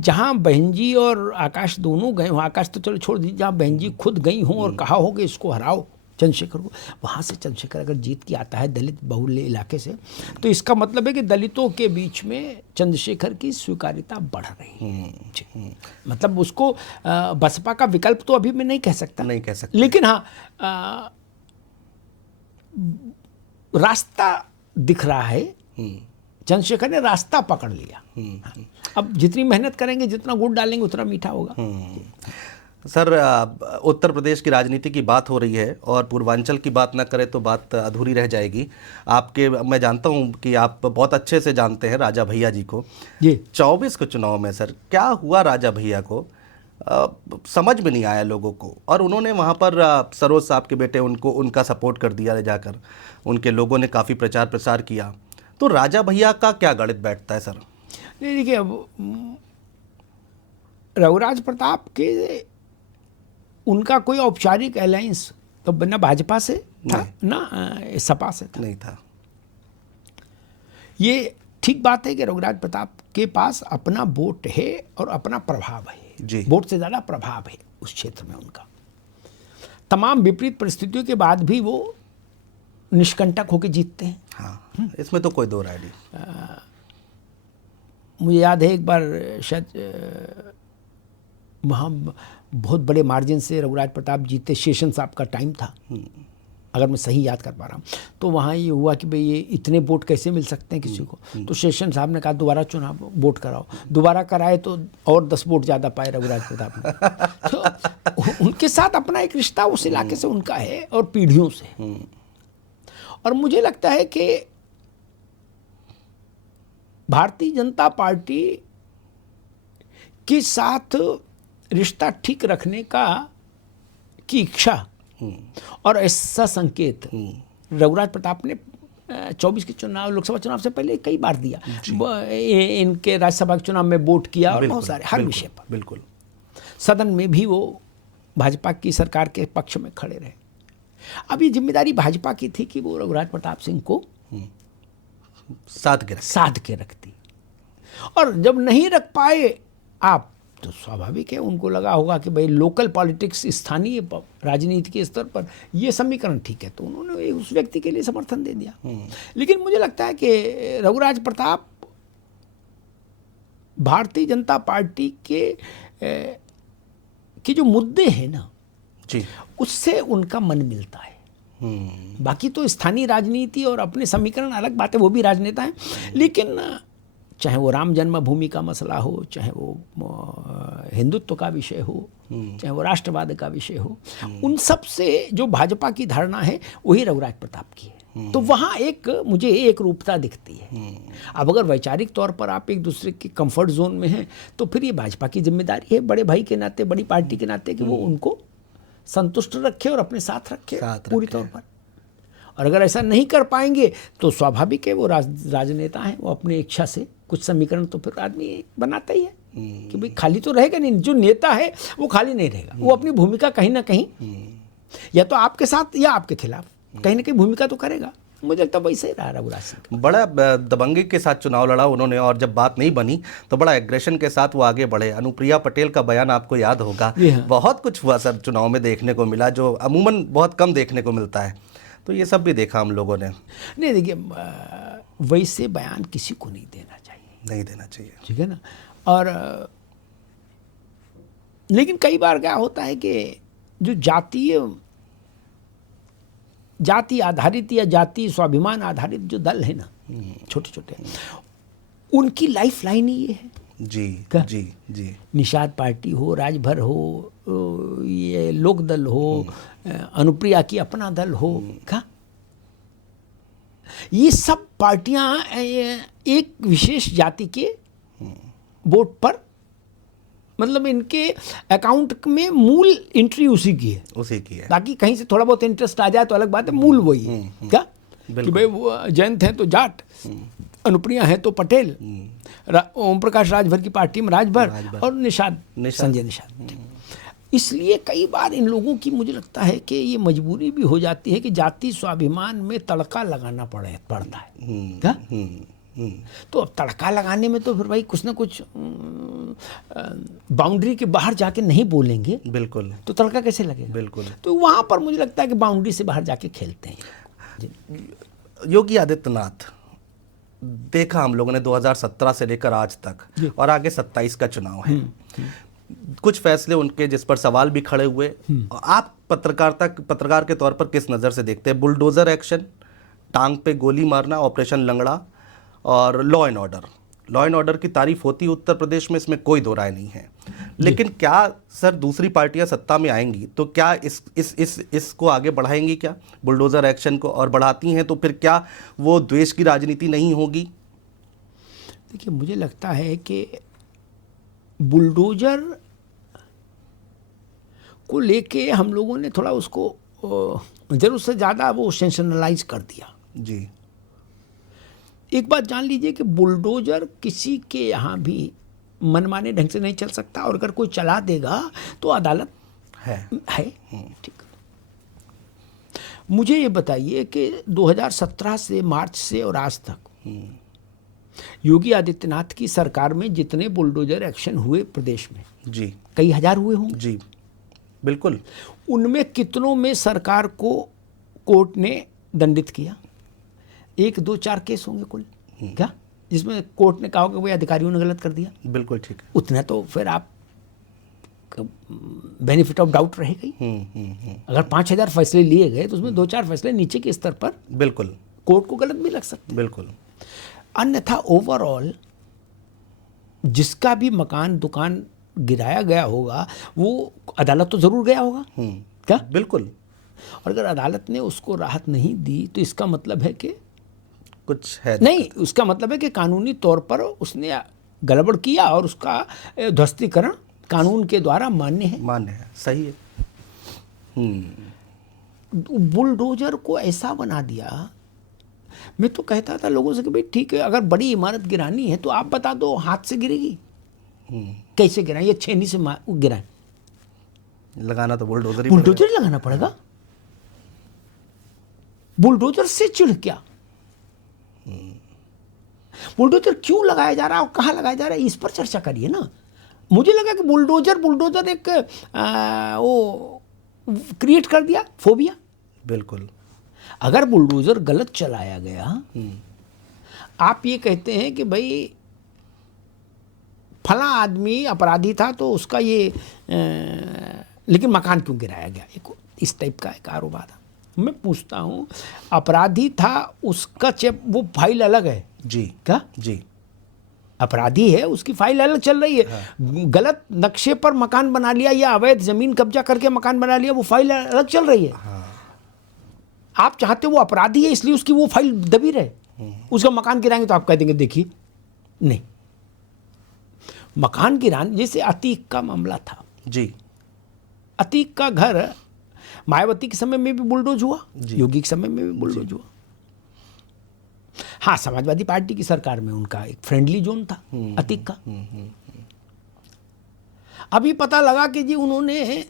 जहाँ बहन जी और आकाश दोनों गए हों, आकाश तो चलो छोड़ दीजिए, जहाँ बहन जी खुद गई हों और कहा हो कि इसको हराओ चंद्रशेखर को, वहाँ से चंद्रशेखर अगर जीत के आता है दलित बहुल्य इलाके से, तो इसका मतलब है कि दलितों के बीच में चंद्रशेखर की स्वीकार्यता बढ़ रही है। जी। मतलब उसको बसपा का विकल्प तो अभी मैं नहीं कह सकता, नहीं कह सकते, लेकिन हाँ रास्ता दिख रहा है। चंद्रशेखर ने रास्ता पकड़ लिया। अब जितनी मेहनत करेंगे, जितना गुड़ डालेंगे, उतना मीठा होगा। सर, उत्तर प्रदेश की राजनीति की बात हो रही है और पूर्वांचल की बात ना करें तो बात अधूरी रह जाएगी। मैं जानता हूं कि आप बहुत अच्छे से जानते हैं राजा भैया जी को। जी। 24 के चुनाव में सर क्या हुआ राजा भैया को, समझ में नहीं आया लोगों को, और उन्होंने वहां पर सरोज साहब के बेटे उनका सपोर्ट कर दिया ले जाकर, उनके लोगों ने काफ़ी प्रचार प्रसार किया। तो राजा भैया का क्या गणित बैठता है सर? नहीं, देखिए, अब रघुराज प्रताप के उनका कोई औपचारिक अलायंस तो ना भाजपा से था ना सपा से था। नहीं था। ये ठीक बात है कि रघुराज प्रताप के पास अपना वोट है और अपना प्रभाव है। जी। वोट से ज़्यादा प्रभाव है उस क्षेत्र में उनका। तमाम विपरीत परिस्थितियों के बाद भी वो निष्कंटक होकर जीतते हैं। हाँ, इसमें तो कोई दो राय नहीं। मुझे याद है एक बार शायद वहाँ बहुत बड़े मार्जिन से रघुराज प्रताप जीते, शेषन साहब का टाइम था, अगर मैं सही याद कर पा रहा हूँ। तो वहाँ ये हुआ कि भाई ये इतने वोट कैसे मिल सकते हैं किसी को, तो शेषन साहब ने कहा दोबारा चुनाव वोट कराओ। दोबारा कराए तो और 10 वोट ज़्यादा पाए रघुराज प्रताप ने। तो उनके साथ अपना एक रिश्ता उस इलाके से उनका है और पीढ़ियों से। और मुझे लगता है कि भारतीय जनता पार्टी के साथ रिश्ता ठीक रखने की इच्छा और ऐसा संकेत रघुराज प्रताप ने 24 के चुनाव, लोकसभा चुनाव से पहले कई बार दिया। इनके राज्यसभा के चुनाव में वोट किया और बहुत सारे हर विषय पर। बिल्कुल। सदन में भी वो भाजपा की सरकार के पक्ष में खड़े रहे। अब ये जिम्मेदारी भाजपा की थी कि वो रघुराज प्रताप सिंह को साध के रखती, और जब नहीं रख पाए आप, तो स्वाभाविक है उनको लगा होगा कि भाई लोकल पॉलिटिक्स, स्थानीय राजनीति के स्तर पर ये समीकरण ठीक है, तो उन्होंने उस व्यक्ति के लिए समर्थन दे दिया। लेकिन मुझे लगता है कि रघुराज प्रताप भारतीय जनता पार्टी के जो मुद्दे हैं ना जी, उससे उनका मन मिलता है। बाकी तो स्थानीय राजनीति और अपने समीकरण अलग बात है, वो भी राजनेता हैं। लेकिन चाहे वो राम जन्मभूमि का मसला हो, चाहे वो हिंदुत्व का विषय हो, चाहे वो राष्ट्रवाद का विषय हो, उन सब से जो भाजपा की धारणा है वही रघुराज प्रताप की है। तो वहाँ मुझे एक रूपता दिखती है। अब अगर वैचारिक तौर पर आप एक दूसरे के कंफर्ट जोन में हैं, तो फिर ये भाजपा की जिम्मेदारी है बड़े भाई के नाते, बड़ी पार्टी के नाते, कि वो उनको संतुष्ट रखे और अपने साथ रखे पूरी तौर पर। और अगर ऐसा नहीं कर पाएंगे तो स्वाभाविक है वो राजनेता हैं, वो अपनी इच्छा से कुछ समीकरण तो फिर आदमी बनाता ही है कि भाई खाली तो रहेगा नहीं। जो नेता है वो खाली नहीं रहेगा, वो अपनी भूमिका कहीं ना कहीं या तो आपके साथ या आपके खिलाफ कहीं ना कहीं भूमिका तो करेगा। मुझे लगता है वैसे ही रहा रघुराज सिंह। बड़ा दबंगी के साथ चुनाव लड़ा उन्होंने, और जब बात नहीं बनी तो बड़ा एग्रेशन के साथ वो आगे बढ़े। अनुप्रिया पटेल का बयान आपको याद होगा। बहुत कुछ हुआ सर चुनाव में, देखने को मिला जो अमूमन बहुत कम देखने को मिलता है। तो ये सब भी देखा हम लोगों ने। नहीं, देखिए, वैसे बयान किसी को नहीं देना चाहिए, नहीं देना चाहिए, ठीक है ना। और लेकिन कई बार क्या होता है कि जो जाति आधारित या जाति स्वाभिमान आधारित जो दल है ना, छोटे छोटे, उनकी लाइफ लाइन ही ये है। जी जी जी। निषाद पार्टी हो, राजभर हो, ये लोक दल हो, अनुप्रिया की अपना दल हो, क्या ये सब पार्टियां एक विशेष जाति के वोट पर, मतलब इनके अकाउंट में मूल एंट्री उसी की है। बाकी कहीं से थोड़ा बहुत इंटरेस्ट आ जाए तो अलग बात है, मूल वही है। क्या कि भाई वो जैन थे तो जाट, अनुप्रिया हैं तो पटेल, ओम प्रकाश राजभर की पार्टी में राजभर और निषाद संजय निषाद। इसलिए कई बार इन लोगों की मुझे लगता है कि ये मजबूरी भी हो जाती है कि जाति स्वाभिमान में तड़का लगाना पड़ता है। क्या? तो अब तड़का लगाने में तो फिर भाई कुछ ना कुछ बाउंड्री के बाहर जाके नहीं बोलेंगे, बिल्कुल, तो तड़का कैसे लगेगा? बिल्कुल। तो वहाँ पर मुझे लगता है कि बाउंड्री से बाहर जाके खेलते हैं। योगी आदित्यनाथ, देखा हम लोगों ने 2017 से लेकर आज तक, और आगे 27 का चुनाव है, कुछ फैसले उनके जिस पर सवाल भी खड़े हुए। आप पत्रकार के तौर पर किस नज़र से देखते हैं? बुलडोज़र एक्शन, टांग पे गोली मारना, ऑपरेशन लंगड़ा और लॉ एंड ऑर्डर की तारीफ होती है उत्तर प्रदेश में, इसमें कोई दो राय नहीं है। लेकिन क्या सर दूसरी पार्टियां सत्ता में आएंगी तो क्या इसको आगे बढ़ाएंगी क्या, बुलडोज़र एक्शन को? और बढ़ाती हैं तो फिर क्या वो द्वेष की राजनीति नहीं होगी? देखिए, मुझे लगता है कि बुलडोजर को लेके हम लोगों ने थोड़ा उसको जरूरत से ज़्यादा वो सेंसेशनलाइज कर दिया। जी। एक बात जान लीजिए कि बुलडोजर किसी के यहाँ भी मनमाने ढंग से नहीं चल सकता, और अगर कोई चला देगा तो अदालत है। ठीक। मुझे ये बताइए कि 2017 से मार्च से और आज तक योगी आदित्यनाथ की सरकार में जितने बुलडोजर एक्शन हुए प्रदेश में, जी, कई हजार हुए होंगे। जी, बिल्कुल। उनमें कितनों में सरकार को कोर्ट ने दंडित किया? 1, 2, 4 केस होंगे कुल, क्या, जिसमें कोर्ट ने कहा कि भाई अधिकारियों ने गलत कर दिया। बिल्कुल ठीक है। उतना तो फिर आप बेनिफिट ऑफ डाउट रहेगा ही। अगर 5,000 फैसले लिए गए तो उसमें 2-4 फैसले नीचे के स्तर पर बिल्कुल कोर्ट को गलत भी लग सकते। बिल्कुल। अन्यथा ओवरऑल जिसका भी मकान दुकान गिराया गया होगा वो अदालत तो जरूर गया होगा, क्या? बिल्कुल। और अगर अदालत ने उसको राहत नहीं दी तो इसका मतलब है कि कुछ है नहीं, उसका मतलब है कि कानूनी तौर पर उसने गड़बड़ किया और उसका ध्वस्तीकरण कानून के द्वारा मान्य है। सही है। बुलडोजर को ऐसा बना दिया। मैं तो कहता था लोगों से कि भाई ठीक है, अगर बड़ी इमारत गिरानी है तो आप बता दो हाथ से गिरेगी, कैसे गिराएं? या छेनी से गिराएं? लगाना तो बुलडोजर लगाना पड़ेगा। बुलडोजर से चिढ़ क्या? बुलडोजर क्यों लगाया जा रहा है और कहाँ लगाया जा रहा है, इस पर चर्चा करिए ना। मुझे लगा कि बुलडोजर एक वो क्रिएट कर दिया फोबिया। बिल्कुल। अगर बुलडोजर गलत चलाया गया, आप ये कहते हैं कि भाई फला आदमी अपराधी था तो उसका ये लेकिन मकान क्यों गिराया गया, इस टाइप का एक आरोप आता। मैं पूछता हूँ, अपराधी था उसका वो फाइल अलग है। जी, क्या? जी, अपराधी है, उसकी फाइल अलग चल रही है। हाँ। गलत नक्शे पर मकान बना लिया या अवैध जमीन कब्जा करके मकान बना लिया, वो फाइल अलग चल रही है। हाँ। आप चाहते हो वो अपराधी है इसलिए उसकी वो फाइल दबी रहे, उसका मकान गिराएंगे तो आप कह देंगे देखिए नहीं। मकान गिराने, जैसे अतीक का मामला था जी, अतीक का घर मायावती के समय में भी बुलडोज हुआ, योगी के समय में भी बुलडोज हुआ। हाँ, समाजवादी पार्टी की सरकार में उनका एक फ्रेंडली जोन था अतीक का। अभी पता लगा कि जी उन्होंने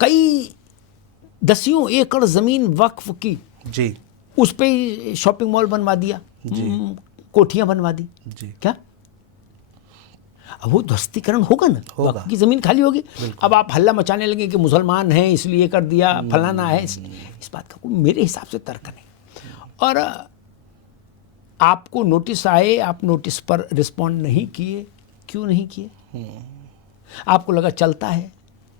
कई दसियों एकड़ जमीन वक्फ की, जी, उस पे शॉपिंग मॉल बनवा दिया, कोठियां बनवा दी, जी। क्या? अब वो ध्वस्तीकरण होगा ना, वक्फ की जमीन खाली होगी। अब आप हल्ला मचाने लगे कि मुसलमान हैं इसलिए कर दिया, फलाना है, इस बात का मेरे हिसाब से तर्क नहीं। और आपको नोटिस आए, आप नोटिस पर रिस्पॉन्ड नहीं किए, क्यों नहीं किए? आपको लगा चलता है।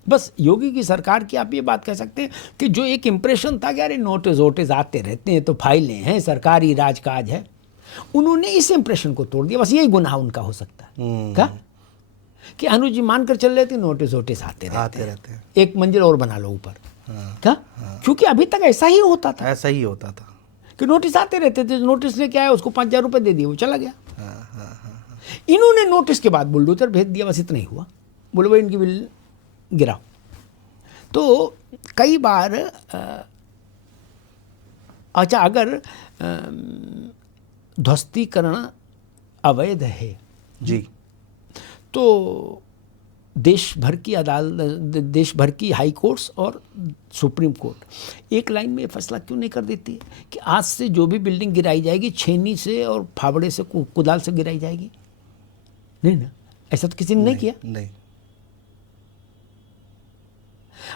बस योगी की सरकार की आप ये बात कह सकते हैं कि जो एक इंप्रेशन था कि अरे नोटिस वोटिस आते रहते हैं तो फाइलें हैं, सरकारी राजकाज है, उन्होंने इस इंप्रेशन को तोड़ दिया। बस यही गुनाह उनका हो सकता है। क्या? कि अनुज जी मानकर चल रहे थे नोटिस वोटिस आते रहते हैं, एक मंजिल और बना लो ऊपर। क्या? क्योंकि अभी तक ऐसा ही होता था कि नोटिस आते रहते थे, नोटिस लेके आया, उसको 5,000 रुपये दे दिए, वो चला गया। इन्होंने नोटिस के बाद बुलडोजर भेज दिया, बस इतना ही हुआ। बोले भाई इनकी बिल गिराओ। तो कई बार अच्छा, अगर ध्वस्तीकरण अवैध है जी। तो देश भर की अदालत, देश भर की हाई कोर्ट्स और सुप्रीम कोर्ट एक लाइन में फैसला क्यों नहीं कर देती है कि आज से जो भी बिल्डिंग गिराई जाएगी छेनी से और फावड़े से, कुदाल से गिराई जाएगी? नहीं ना, ऐसा तो किसी ने नहीं किया। नहीं।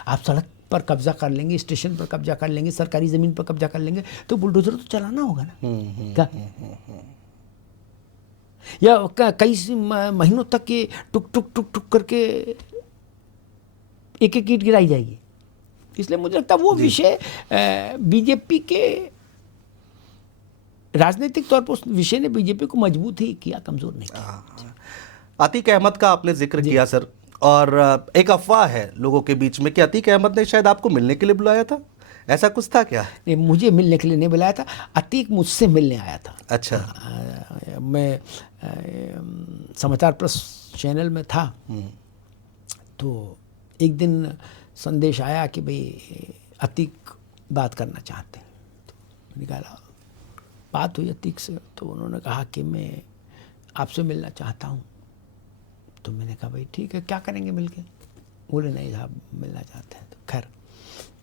आप सड़क पर कब्जा कर लेंगे, स्टेशन पर कब्जा कर लेंगे, सरकारी जमीन पर कब्जा कर लेंगे, तो बुलडोजर तो चलाना होगा ना। क्या या कई महीनों तक ये टुक टुक टुक टुक करके एक एक ईंट गिराई जाएगी। इसलिए मुझे लगता है वो विषय बीजेपी के राजनीतिक तौर पर उस विषय ने बीजेपी को मजबूत ही किया, कमजोर नहीं किया। अतीक अहमद का आपने जिक्र किया सर, और एक अफवाह है लोगों के बीच में कि अतीक अहमद ने शायद आपको मिलने के लिए बुलाया था, ऐसा कुछ था क्या? नहीं, मुझे मिलने के लिए नहीं बुलाया था, अतीक मुझसे मिलने आया था। अच्छा। मैं समाचार प्लस चैनल में था, तो एक दिन संदेश आया कि भाई अतीक बात करना चाहते हैं। तो मैंने कहा, बात हुई अतीक से, तो उन्होंने कहा कि मैं आपसे मिलना चाहता हूँ। तो मैंने कहा भाई ठीक है, क्या करेंगे मिलके? बोले नहीं साहब, मिलना चाहते हैं। तो खैर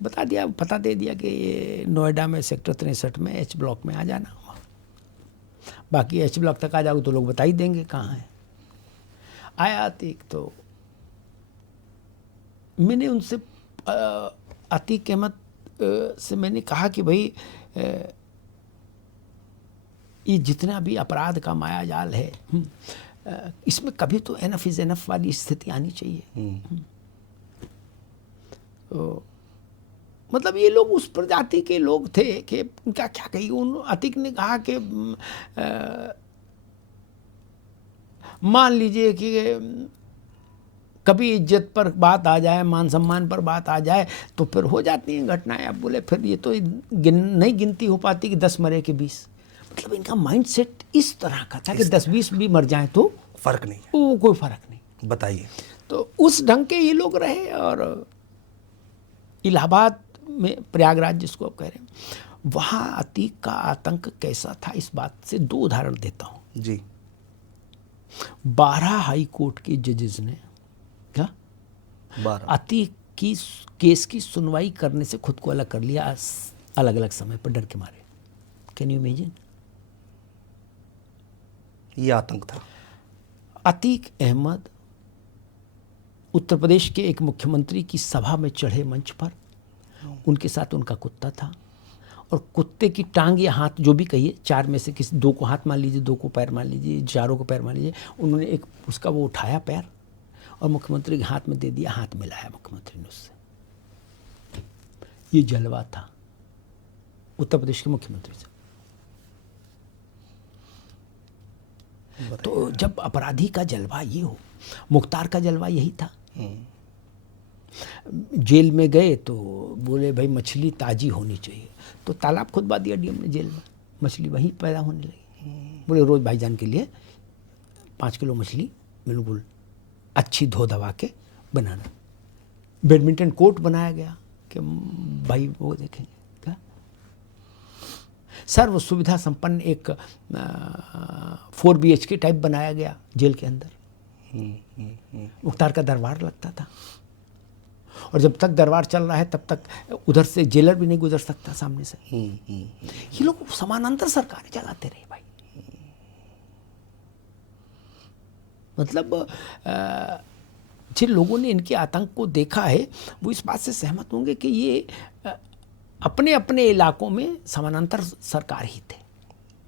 बता दिया, पता दे दिया कि ये नोएडा में सेक्टर 63 में एच ब्लॉक में आ जाना हुआ। बाकी एच ब्लॉक तक आ जाओगे तो लोग बता ही देंगे कहाँ है। आया अतीक, तो मैंने उनसे अतीक अहमद से मैंने कहा कि भाई ये जितना भी अपराध का माया जाल है, इसमें कभी तो एनफ इज एनफ वाली स्थिति आनी चाहिए। तो मतलब ये लोग उस प्रजाति के लोग थे कि उनका क्या कही। उन अतीक ने कहा कि मान लीजिए कि कभी इज्जत पर बात आ जाए, मान सम्मान पर बात आ जाए, तो फिर हो जाती हैं घटनाएं। अब बोले फिर ये तो नहीं गिनती हो पाती कि 10 मरे के 20। मतलब इनका माइंडसेट इस तरह का था कि 10-20 भी मर जाएं तो फर्क नहीं, वो कोई फर्क नहीं। बताइए। तो उस ढंग के ये लोग रहे। और इलाहाबाद में, प्रयागराज जिसको आप कह रहे हैं, वहाँ अतीक का आतंक कैसा था, इस बात से 2 उदाहरण देता हूँ जी। 12 हाई कोर्ट के जजेस ने क्या 12 अतीक की केस की सुनवाई करने से खुद को अलग कर लिया, अलग अलग समय पर डर के मारे। Can you imagine? ये आतंक था। अतीक अहमद उत्तर प्रदेश के एक मुख्यमंत्री की सभा में चढ़े मंच पर, उनके साथ उनका कुत्ता था, और कुत्ते की टांग या हाथ जो भी कहिए, 4 में से किसी 2 को हाथ मान लीजिए, 2 को पैर मान लीजिए, 4 को पैर मान लीजिए, उन्होंने एक उसका वो उठाया पैर और मुख्यमंत्री के हाथ में दे दिया, हाथ मिलाया मुख्यमंत्री ने उससे। ये जलवा था उत्तर प्रदेश के मुख्यमंत्री से। तो जब अपराधी का जलवा ये हो, मुख्तार का जलवा यही था। जेल में गए तो बोले भाई मछली ताजी होनी चाहिए, तो तालाब खुदवा दिया डीएम ने जेल में, मछली वहीं पैदा होने लगी। बोले रोज भाईजान के लिए 5 किलो मछली बिल्कुल अच्छी धो दबा के बनाना। बैडमिंटन कोर्ट बनाया गया कि भाई वो देखेंगे क्या, सर्व सुविधा संपन्न एक 4 BHK टाइप बनाया गया जेल के अंदर। मुख्तार का दरबार लगता था, और जब तक दरबार चल रहा है तब तक उधर से जेलर भी नहीं गुजर सकता सामने से। ये लोग समानांतर सरकारें चलाते रहे भाई। मतलब जिन लोगों ने इनके आतंक को देखा है वो इस बात से सहमत होंगे कि ये अपने अपने इलाकों में समानांतर सरकार ही थे,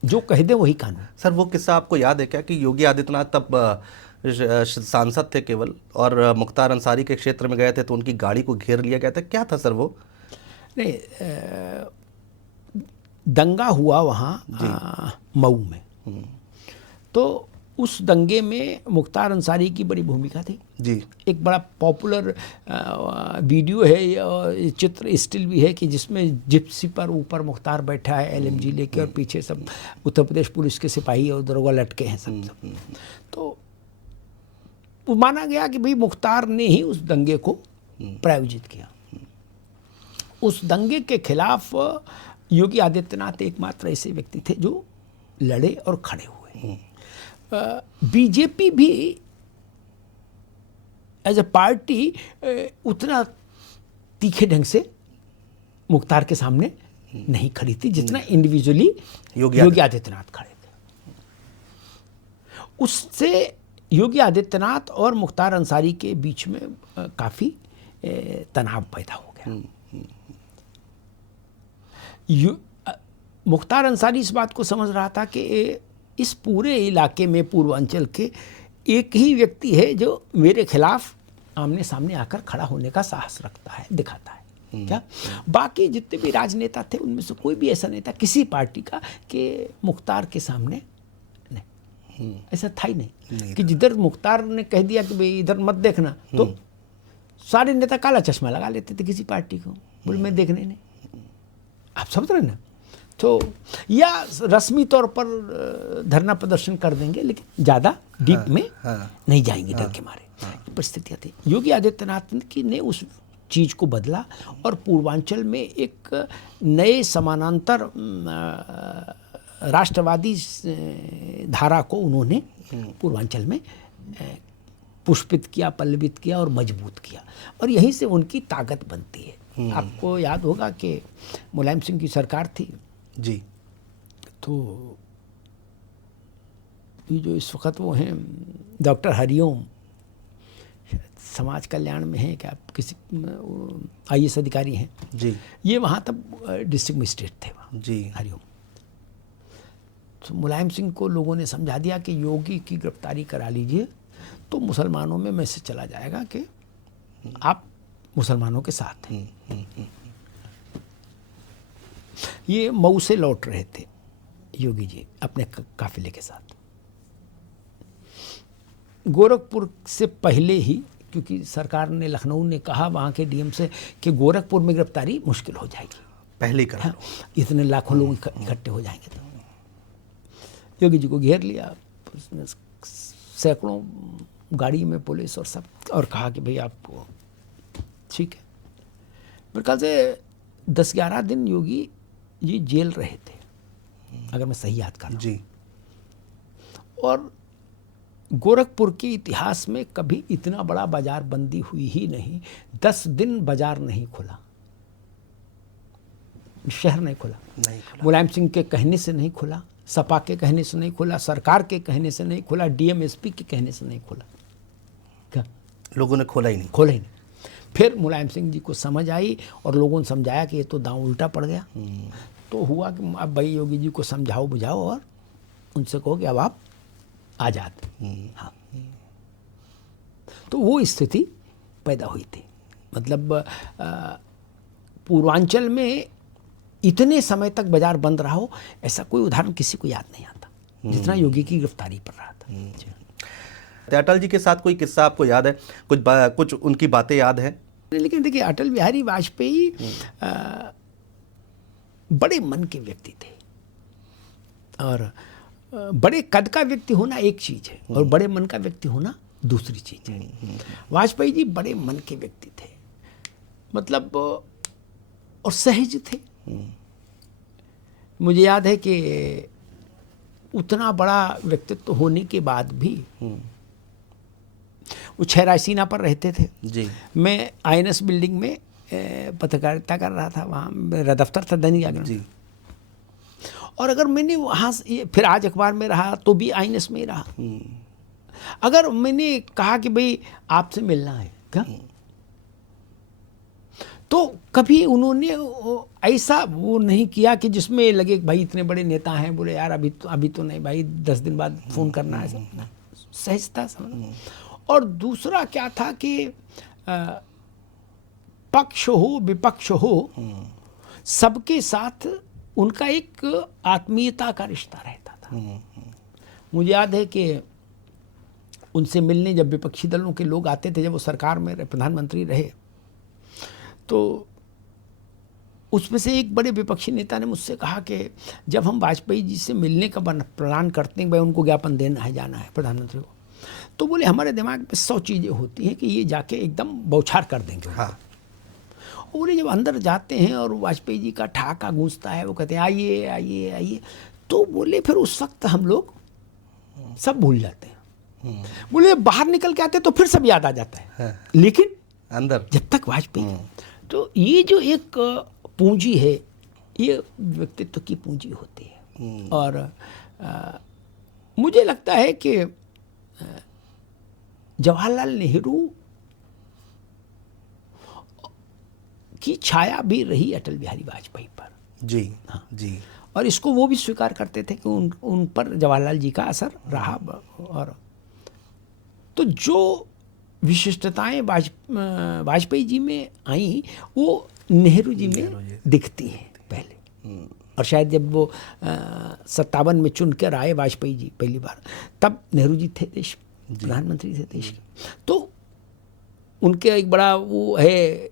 जो कह दे वही कानून। सर वो किस्सा आपको याद है क्या कि योगी आदित्यनाथ तब सांसद थे केवल, और मुख्तार अंसारी के क्षेत्र में गए थे तो उनकी गाड़ी को घेर लिया गया था, क्या था सर वो? नहीं, दंगा हुआ वहाँ मऊ में, तो उस दंगे में मुख्तार अंसारी की बड़ी भूमिका थी जी। एक बड़ा पॉपुलर वीडियो है, चित्र स्टिल भी है कि जिसमें जिप्सी पर ऊपर मुख्तार बैठा है LMG लेके, और पीछे सब उत्तर प्रदेश पुलिस के सिपाही और दरोगा लटके हैं सब। तो वो माना गया कि भाई मुख्तार ने ही उस दंगे को प्रायोजित किया। उस दंगे के खिलाफ योगी आदित्यनाथ एकमात्र ऐसे व्यक्ति थे जो लड़े और खड़े हुए। बीजेपी भी एज ए पार्टी उतना तीखे ढंग से मुख्तार के सामने नहीं खड़ी थी जितना इंडिविजुअली योगी आदित्यनाथ खड़े थे। उससे योगी आदित्यनाथ और मुख्तार अंसारी के बीच में काफ़ी तनाव पैदा हो गया। मुख्तार अंसारी इस बात को समझ रहा था कि इस पूरे इलाके में पूर्वांचल के एक ही व्यक्ति है जो मेरे खिलाफ आमने सामने आकर खड़ा होने का साहस रखता है, दिखाता है। क्या बाकी जितने भी राजनेता थे उनमें से कोई भी ऐसा नहीं था किसी पार्टी का कि मुख्तार के सामने नहीं, ऐसा था ही नहीं कि जिधर मुख्तार ने कह दिया कि भाई इधर मत देखना तो सारे नेता काला चश्मा लगा लेते थे किसी पार्टी को, बोले मैं देखने नहीं। आप समझ रहे ना? तो या रस्मी तौर पर धरना प्रदर्शन कर देंगे लेकिन ज़्यादा डीप में नहीं जाएंगे डर के मारे। परिस्थितियाँ थी। योगी आदित्यनाथ ने उस चीज़ को बदला और पूर्वांचल में एक नए समानांतर राष्ट्रवादी धारा को उन्होंने पूर्वांचल में पुष्पित किया, पल्लवित किया और मजबूत किया और यहीं से उनकी ताकत बनती है। आपको याद होगा कि मुलायम सिंह की सरकार थी जी, तो ये जो इस वक्त वो हैं डॉक्टर हरिओम समाज कल्याण में हैं, क्या किसी IAS अधिकारी हैं जी, ये वहाँ तब डिस्ट्रिक्ट मजिस्ट्रेट थे वहाँ जी, हरिओम। तो मुलायम सिंह को लोगों ने समझा दिया कि योगी की गिरफ्तारी करा लीजिए तो मुसलमानों में मैसेज चला जाएगा कि आप मुसलमानों के साथ हैं। ये मऊ से लौट रहे थे योगी जी अपने काफिले के साथ। गोरखपुर से पहले ही क्योंकि सरकार ने, लखनऊ ने कहा वहाँ के DM से कि गोरखपुर में गिरफ्तारी मुश्किल हो जाएगी, पहले ही करा लो। इतने लाखों लोग इकट्ठे हो जाएंगे। तो योगी जी को घेर लिया, उसमें सैकड़ों गाड़ी में पुलिस और सब, और कहा कि भाई आपको ठीक है। मेरे ख्याल से 10-11 दिन योगी जी जेल रहे थे अगर मैं सही याद कर रहा हूँ जी। और गोरखपुर के इतिहास में कभी इतना बड़ा बाजार बंदी हुई ही नहीं। 10 दिन बाजार नहीं खुला, शहर नहीं खुला। मुलायम सिंह के कहने से नहीं खुला, सपा के कहने से नहीं खुला, सरकार के कहने से नहीं खुला, DM SP के कहने से नहीं खुला। क्या लोगों ने खोला ही नहीं? खोला ही नहीं। फिर मुलायम सिंह जी को समझ आई और लोगों ने समझाया कि ये तो दांव उल्टा पड़ गया। तो हुआ कि अब भाई योगी जी को समझाओ बुझाओ और उनसे कहो कि अब आप आज़ाद। हाँ, तो वो स्थिति पैदा हुई थी। मतलब पूर्वांचल में इतने समय तक बाजार बंद रहा हो ऐसा कोई उदाहरण किसी को याद नहीं आता जितना योगी की गिरफ्तारी पर रहा था। अटल जी के साथ कोई किस्सा आपको याद है? कुछ उनकी बातें याद है? लेकिन देखिए अटल बिहारी वाजपेयी बड़े मन के व्यक्ति थे और बड़े कद का व्यक्ति होना एक चीज़ है और बड़े मन का व्यक्ति होना दूसरी चीज़ है। वाजपेयी जी बड़े मन के व्यक्ति थे, मतलब और सहज थे। मुझे याद है कि उतना बड़ा व्यक्तित्व होने के बाद भी वो 6 रायसीना पर रहते थे जी। मैं INS बिल्डिंग में पत्रकारिता कर रहा था, वहाँ मेरा दफ्तर था दैनिक जागरण जी। और अगर मैंने वहाँ से फिर आज अखबार में रहा तो भी INS में ही रहा। अगर मैंने कहा कि भाई आपसे मिलना है क्या, तो कभी उन्होंने ऐसा वो नहीं किया कि जिसमें लगे भाई इतने बड़े नेता हैं, बोले यार अभी तो नहीं भाई 10 दिन बाद फ़ोन करना है। सब सहजता समझ। और दूसरा क्या था कि पक्ष हो विपक्ष हो सबके साथ उनका एक आत्मीयता का रिश्ता रहता था। मुझे याद है कि उनसे मिलने जब विपक्षी दलों के लोग आते थे, जब वो सरकार में प्रधानमंत्री रहे, तो उसमें से एक बड़े विपक्षी नेता ने मुझसे कहा कि जब हम वाजपेयी जी से मिलने का प्लान करते हैं, भाई उनको ज्ञापन देना है, जाना है प्रधानमंत्री को, तो बोले हमारे दिमाग में 100 चीज़ें होती हैं कि ये जाके एकदम बौछार कर देंगे। हाँ। बोले जब अंदर जाते हैं और वाजपेयी जी का ठहाका गूंजता है, वो कहते हैं आइए आइए आइए, तो बोले फिर उस वक्त हम लोग सब भूल जाते हैं। बोले बाहर निकल के आते तो फिर सब याद आ जाता है, लेकिन अंदर जब तक वाजपेयी। तो ये जो एक पूंजी है, ये व्यक्तित्व की पूंजी होती है। और मुझे लगता है कि जवाहरलाल नेहरू की छाया भी रही अटल बिहारी वाजपेयी पर। जी जी। और इसको वो भी स्वीकार करते थे कि उन पर जवाहरलाल जी का असर रहा। और तो जो विशिष्टताएं वाजपेयी जी में आई, वो नेहरू जी में दिखती हैं पहले। और शायद जब वो 57 में चुन कर आए वाजपेयी जी पहली बार, तब नेहरू जी थे देश प्रधानमंत्री थे देश के। तो उनके एक बड़ा वो है,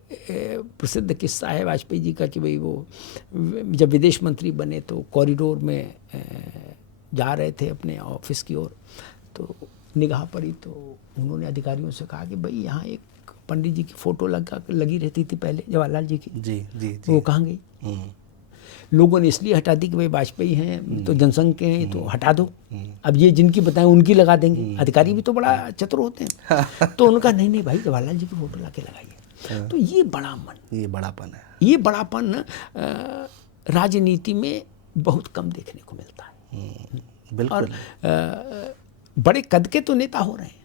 प्रसिद्ध किस्सा है वाजपेयी जी का कि भाई वो जब विदेश मंत्री बने तो कॉरिडोर में जा रहे थे अपने ऑफिस की ओर, तो निगाह पड़ी तो उन्होंने अधिकारियों से कहा कि भाई यहाँ एक पंडित जी की फोटो लगी रहती थी पहले जवाहरलाल जी की, जी जी, वो कहाँ गई? लोगों ने इसलिए हटा दी कि भाई वाजपेयी हैं तो जनसंघ के हैं तो हटा दो, अब ये जिनकी बताएं उनकी लगा देंगे। अधिकारी भी तो बड़ा चतुर होते हैं। तो उनका नहीं भाई जवाहरलाल जी की फोटो ला के लगाइए। तो ये बड़ा मन, ये बड़ापन है, ये बड़ापन राजनीति में बहुत कम देखने को मिलता है। बिल्कुल। और बड़े कद के तो नेता हो रहे हैं,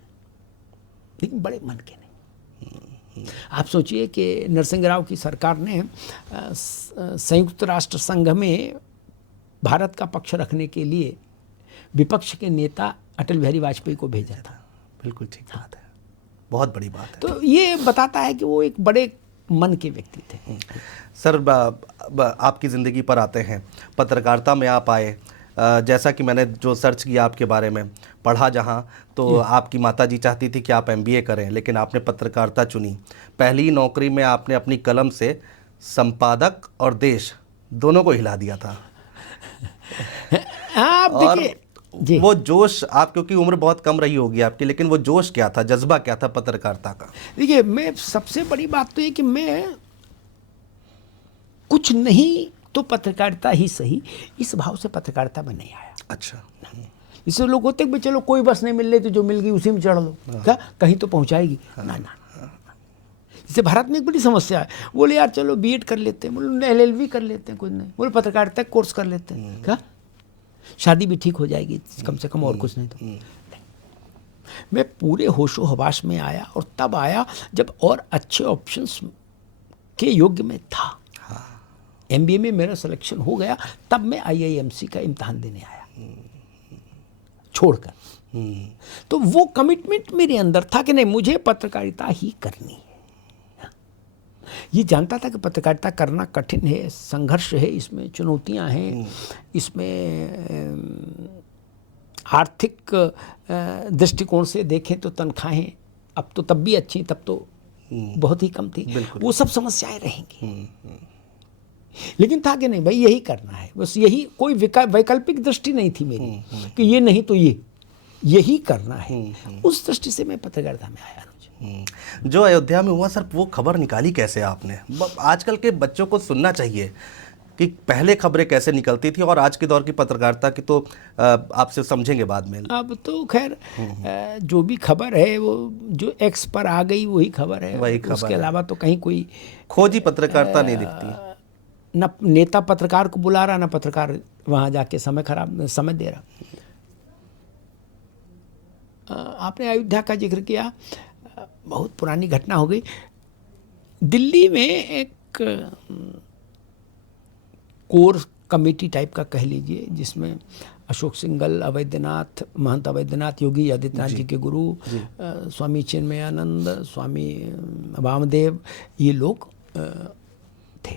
लेकिन बड़े मन के नहीं। आप सोचिए कि नरसिंह राव की सरकार ने संयुक्त राष्ट्र संघ में भारत का पक्ष रखने के लिए विपक्ष के नेता अटल बिहारी वाजपेयी को भेजा था। बिल्कुल ठीक बात है, बहुत बड़ी बात है। तो ये बताता है कि वो एक बड़े मन के व्यक्ति थे। सर, आपकी ज़िंदगी पर आते हैं। पत्रकारिता में आप आए, जैसा कि मैंने जो सर्च किया आपके बारे में, पढ़ा जहाँ, तो आपकी माताजी चाहती थी कि आप MBA करें, लेकिन आपने पत्रकारिता चुनी। पहली नौकरी में आपने अपनी कलम से संपादक और देश दोनों को हिला दिया था। आप देखिए वो जोश, आप क्योंकि उम्र बहुत कम रही होगी आपकी, लेकिन वो जोश क्या था, जज्बा क्या था पत्रकारिता का? देखिए, मैं सबसे बड़ी बात तो ये कि मैं कुछ नहीं तो पत्रकारिता ही सही, इस भाव से पत्रकारिता में नहीं आया। अच्छा। इससे लोग होते कि चलो कोई बस नहीं मिल रही तो जो मिल गई उसी में चढ़ लो, क्या कहीं तो पहुंचाएगी। ना ना, इससे भारत में एक बड़ी समस्या है। बोले यार चलो B.Ed कर लेते हैं, बोले LLB कर लेते हैं, कुछ नहीं, बोले पत्रकारिता कोर्स कर लेते हैं, क्या शादी भी ठीक हो जाएगी कम से कम, और कुछ नहीं। तो मैं पूरे होशो हवास में आया, और तब आया जब और अच्छे ऑप्शंस के योग्य में था। MBA में मेरा सिलेक्शन हो गया, तब मैं IIMC का इम्तहान देने आया छोड़कर। तो वो कमिटमेंट मेरे अंदर था कि नहीं, मुझे पत्रकारिता ही करनी है। ये जानता था कि पत्रकारिता करना कठिन है, संघर्ष है, इसमें चुनौतियां हैं, इसमें आर्थिक दृष्टिकोण से देखें तो तनख्वाहें अब तो तब भी अच्छी, तब तो बहुत ही कम थी, वो सब समस्याएं रहेंगी। लेकिन था कि नहीं भाई यही करना है, बस यही, कोई वैकल्पिक दृष्टि नहीं थी मेरी कि ये नहीं तो यही करना है। उस दृष्टि से मैं पत्रकारिता में आया। जो अयोध्या में हुआ सर, वो खबर निकाली कैसे आपने? आजकल के बच्चों को सुनना चाहिए कि पहले खबरें कैसे निकलती थी, और आज के दौर की पत्रकारिता की तो आपसे समझेंगे बाद में। अब तो खैर जो भी खबर है वो जो X पर आ गई वही खबर है, वही खबर उसके है। अलावा तो कहीं कोई खोजी पत्रकारिता नहीं दिखती। न नेता पत्रकार को बुला रहा, न पत्रकार वहाँ जाके समय दे रहा। आपने अयोध्या का जिक्र किया, बहुत पुरानी घटना हो गई। दिल्ली में एक कोर कमेटी टाइप का कह लीजिए, जिसमें अशोक सिंघल, अवैधनाथ, महंत अवैधनाथ, योगी आदित्यनाथ जी के गुरु, स्वामी चिन्मयानंद, स्वामी वामदेव, ये लोग थे।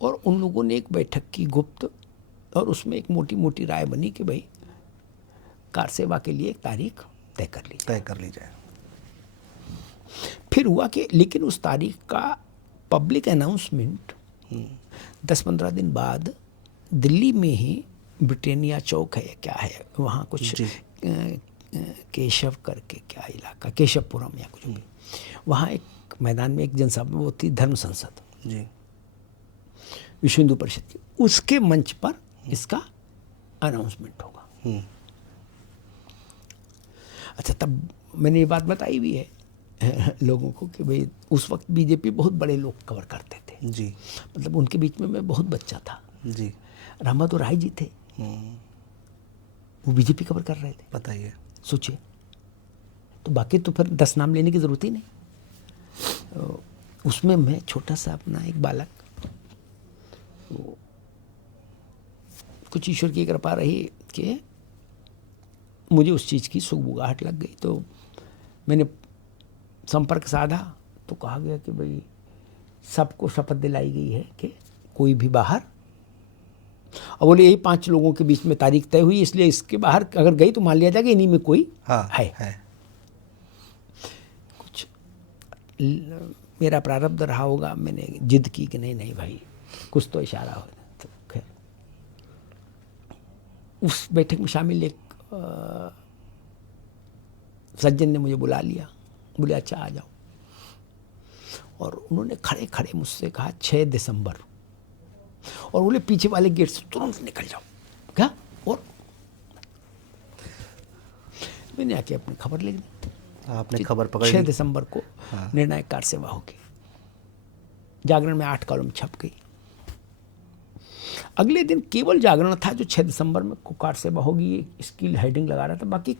और उन लोगों ने एक बैठक की गुप्त, और उसमें एक मोटी मोटी राय बनी कि भाई कार सेवा के लिए एक तारीख तय कर ली जाए। फिर हुआ कि लेकिन उस तारीख का पब्लिक अनाउंसमेंट 10-15 दिन बाद दिल्ली में ही ब्रिटेनिया चौक है, क्या है वहाँ कुछ केशव करके क्या इलाका, केशवपुरम या कुछ भी, वहाँ एक मैदान में एक जनसभा वो थी, धर्म संसद जी। विश्व हिंदू परिषद की, उसके मंच पर इसका अनाउंसमेंट होगा। अच्छा, तब मैंने ये बात बताई भी है लोगों को कि भाई उस वक्त बीजेपी बहुत बड़े लोग कवर करते थे जी। मतलब उनके बीच में मैं बहुत बच्चा था जी। रामबहादुर राय जी थे, वो बीजेपी कवर कर रहे थे। बताइए। सोचिए, तो बाकी तो फिर 10 नाम लेने की ज़रूरत ही नहीं। उसमें मैं छोटा सा अपना एक बालक, कुछ ईश्वर की कृपा रही कि मुझे उस चीज़ की सुगबुगाहट लग गई, तो मैंने संपर्क साधा तो कहा गया कि भाई सबको शपथ दिलाई गई है कि कोई भी बाहर, और बोले यही 5 लोगों के बीच में तारीख तय हुई, इसलिए इसके बाहर अगर गई तो मान लिया जाएगा इन्हीं में कोई है। कुछ मेरा प्रारब्ध रहा होगा, मैंने जिद की कि नहीं भाई कुछ तो इशारा हो। तो खैर उस बैठक में शामिल एक सज्जन ने मुझे बुला लिया, बोले अच्छा आ जाओ, और उन्होंने खड़े खड़े मुझसे कहा 6 दिसंबर, और बोले पीछे वाले गेट से तुरंत निकल जाओ। क्या? और मैंने आके अपनी खबर लिख दी। आपने खबर पकड़ ली? 6 दिसंबर को निर्णायक कार सेवा होगी। जागरण में 8 कॉलम छप गई। अगले दिन केवल जागरण था जो 6 दिसंबर में कार सेवा होगी इसकी हेडिंग लगा रहा था। बाकी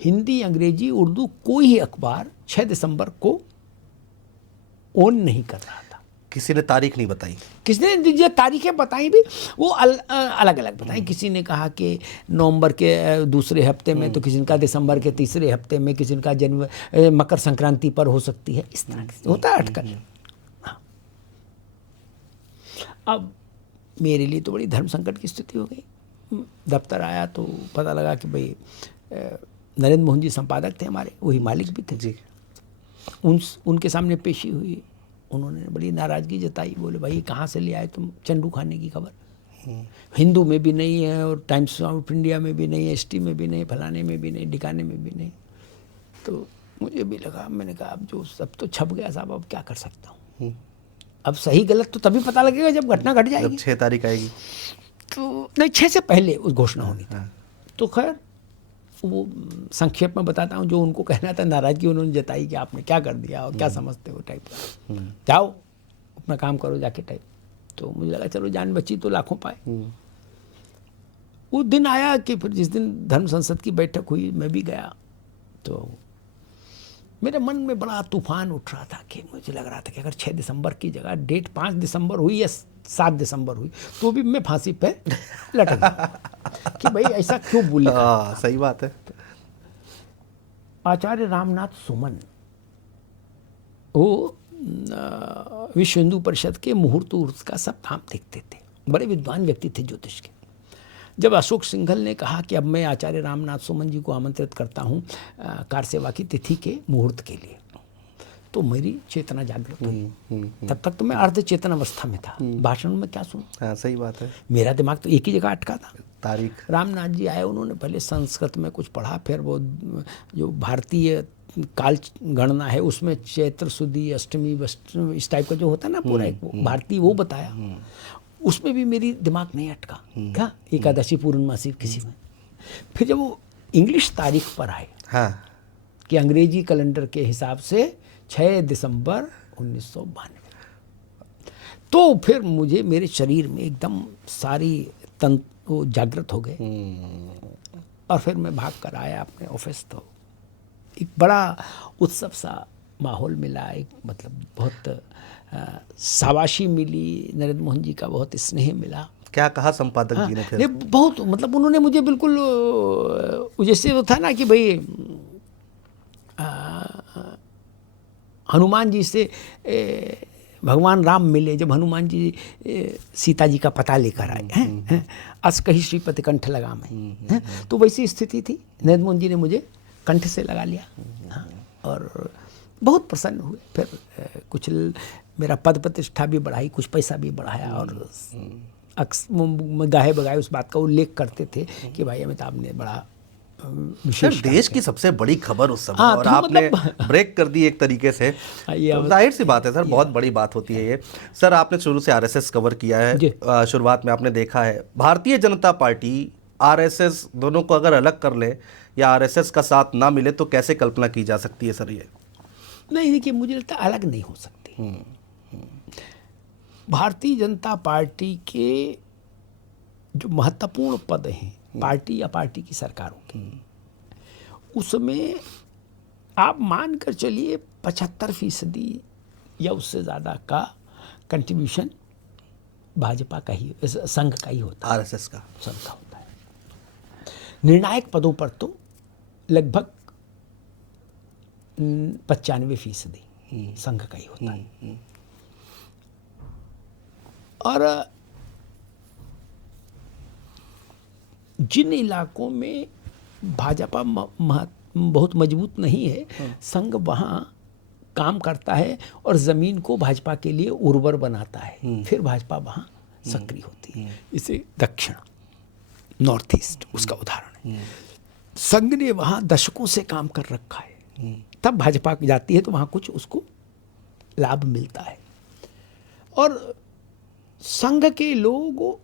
हिंदी, अंग्रेजी, उर्दू कोई ही अखबार 6 दिसंबर को ओन नहीं कर रहा था। किसी ने तारीख नहीं बताई? किसने जो तारीखें बताई भी वो अलग अलग बताई। किसी ने कहा कि नवंबर के दूसरे हफ्ते में, तो किसी का दिसंबर के तीसरे हफ्ते में, किसी का जनवरी मकर संक्रांति पर हो सकती है। इस तरह से होता है अटकल। हाँ। अब मेरे लिए तो बड़ी धर्म संकट की स्थिति हो गई। दफ्तर आया तो पता लगा कि भाई नरेंद्र मोहन जी संपादक थे हमारे, वही मालिक भी थे जी। उनके सामने पेशी हुई। उन्होंने बड़ी नाराज़गी जताई, बोले भाई कहाँ से ले आए तुम चंडू खाने की खबर? हिंदू में भी नहीं है, और टाइम्स ऑफ इंडिया में भी नहीं है, एसटी में भी नहीं, फलाने में भी नहीं, ठिकाने में भी नहीं। तो मुझे भी लगा, मैंने कहा अब जो सब तो छप गया साहब, अब क्या कर सकता हूँ। अब सही गलत तो तभी पता लगेगा जब घटना घट जाएगी। जब 6 तारीख आएगी तो नहीं, 6 से पहले उस घोषणा होनी थी। तो खैर वो संक्षेप में बताता हूँ, जो उनको कहना था नाराज़गी उन्होंने जताई कि आपने क्या कर दिया और क्या समझते हो टाइप का, जाओ अपना काम करो जाके टाइप। तो मुझे लगा चलो जान बची तो लाखों पाए। वो दिन आया कि फिर जिस दिन धर्म संसद की बैठक हुई मैं भी गया, तो मेरे मन में बड़ा तूफान उठ रहा था कि मुझे लग रहा था कि अगर 6 दिसंबर की जगह डेट 5 दिसंबर हुई या 7 दिसंबर हुई तो भी मैं फांसी पे लटक गया कि भाई ऐसा क्यों बोल रहा। सही बात है। आचार्य रामनाथ सुमन वो विश्व हिंदू परिषद के मुहूर्त का सब काम देखते थे, बड़े विद्वान व्यक्ति थे ज्योतिष के। जब अशोक सिंघल ने कहा कि अब मैं आचार्य रामनाथ सुमन जी को आमंत्रित करता हूँ कार सेवा की तिथि के मुहूर्त के लिए, तो मेरी चेतना जागृत हुई। तब तक तो मैं अर्ध चेतन अवस्था में था, भाषण में क्या सुनूं। हाँ, सही बात है। मेरा दिमाग तो एक ही जगह अटका था। तारीख रामनाथ जी आए, उन्होंने पहले संस्कृत में कुछ पढ़ा, फिर वो जो भारतीय काल गणना है उसमें चैत्र सुदी अष्टमी इस टाइप का जो होता है ना पूरा एक भारतीय, वो बताया। उसमें भी मेरी दिमाग नहीं अटका। क्या एकादशी पूर्णमासी किसी में। फिर जब वो इंग्लिश तारीख पर आए, हाँ, कि अंग्रेजी कैलेंडर के हिसाब से 6 दिसंबर 1992, तो फिर मुझे मेरे शरीर में एकदम सारी तंत्र जागृत हो गए। और फिर मैं भाग कर आया अपने ऑफिस। तो एक बड़ा उत्सव सा माहौल मिला, एक मतलब बहुत शाबाशी मिली, नरेंद्र मोहन जी का बहुत स्नेह मिला। क्या कहा संपादक जी ने फिर? ये बहुत मतलब उन्होंने मुझे बिल्कुल जैसे वो था ना कि भाई हनुमान जी से भगवान राम मिले, जब हनुमान जी सीता जी का पता लेकर आए हैं, अस कही श्रीपति कंठ लगा मैं, तो वैसी स्थिति थी। नरेंद्र मोहन जी ने मुझे कंठ से लगा लिया। हाँ, और बहुत प्रसन्न हुए। फिर कुछ मेरा पद प्रतिष्ठा भी बढ़ाई, कुछ पैसा भी बढ़ाया, और गाहे बगाए उस बात का उल्लेख करते थे कि भाई अमिताभ ने बड़ा विशेष सर देश की सबसे बड़ी खबर उस समय, हाँ, और तो आपने मतलब ब्रेक कर दी एक तरीके से, ये तो जाहिर सी बात है सर, बहुत बड़ी बात होती है ये। सर आपने शुरू से आरएसएस कवर किया है, जी। शुरुआत में आपने देखा है भारतीय जनता पार्टी आरएसएस दोनों को अगर अलग कर ले या आरएसएस का साथ ना मिले तो कैसे कल्पना की जा सकती है सर ये? नहीं, देखिए मुझे लगता है अलग नहीं हो सकती। भारतीय जनता पार्टी के जो महत्वपूर्ण पद हैं पार्टी या पार्टी की सरकारों के, उसमें आप मान कर चलिए 75% या उससे ज़्यादा का कंट्रीब्यूशन भाजपा का ही, संघ का ही होता है, आरएसएस का, संघ का होता है। निर्णायक पदों पर तो लगभग 95% संघ का ही होता है। और जिन इलाकों में भाजपा बहुत मजबूत नहीं है, संघ वहाँ काम करता है और ज़मीन को भाजपा के लिए उर्वर बनाता है, फिर भाजपा वहाँ सक्रिय होती है। इसे दक्षिण, नॉर्थ ईस्ट उसका उदाहरण है। संघ ने वहाँ दशकों से काम कर रखा है, तब भाजपा जाती है तो वहाँ कुछ उसको लाभ मिलता है। और संघ के लोग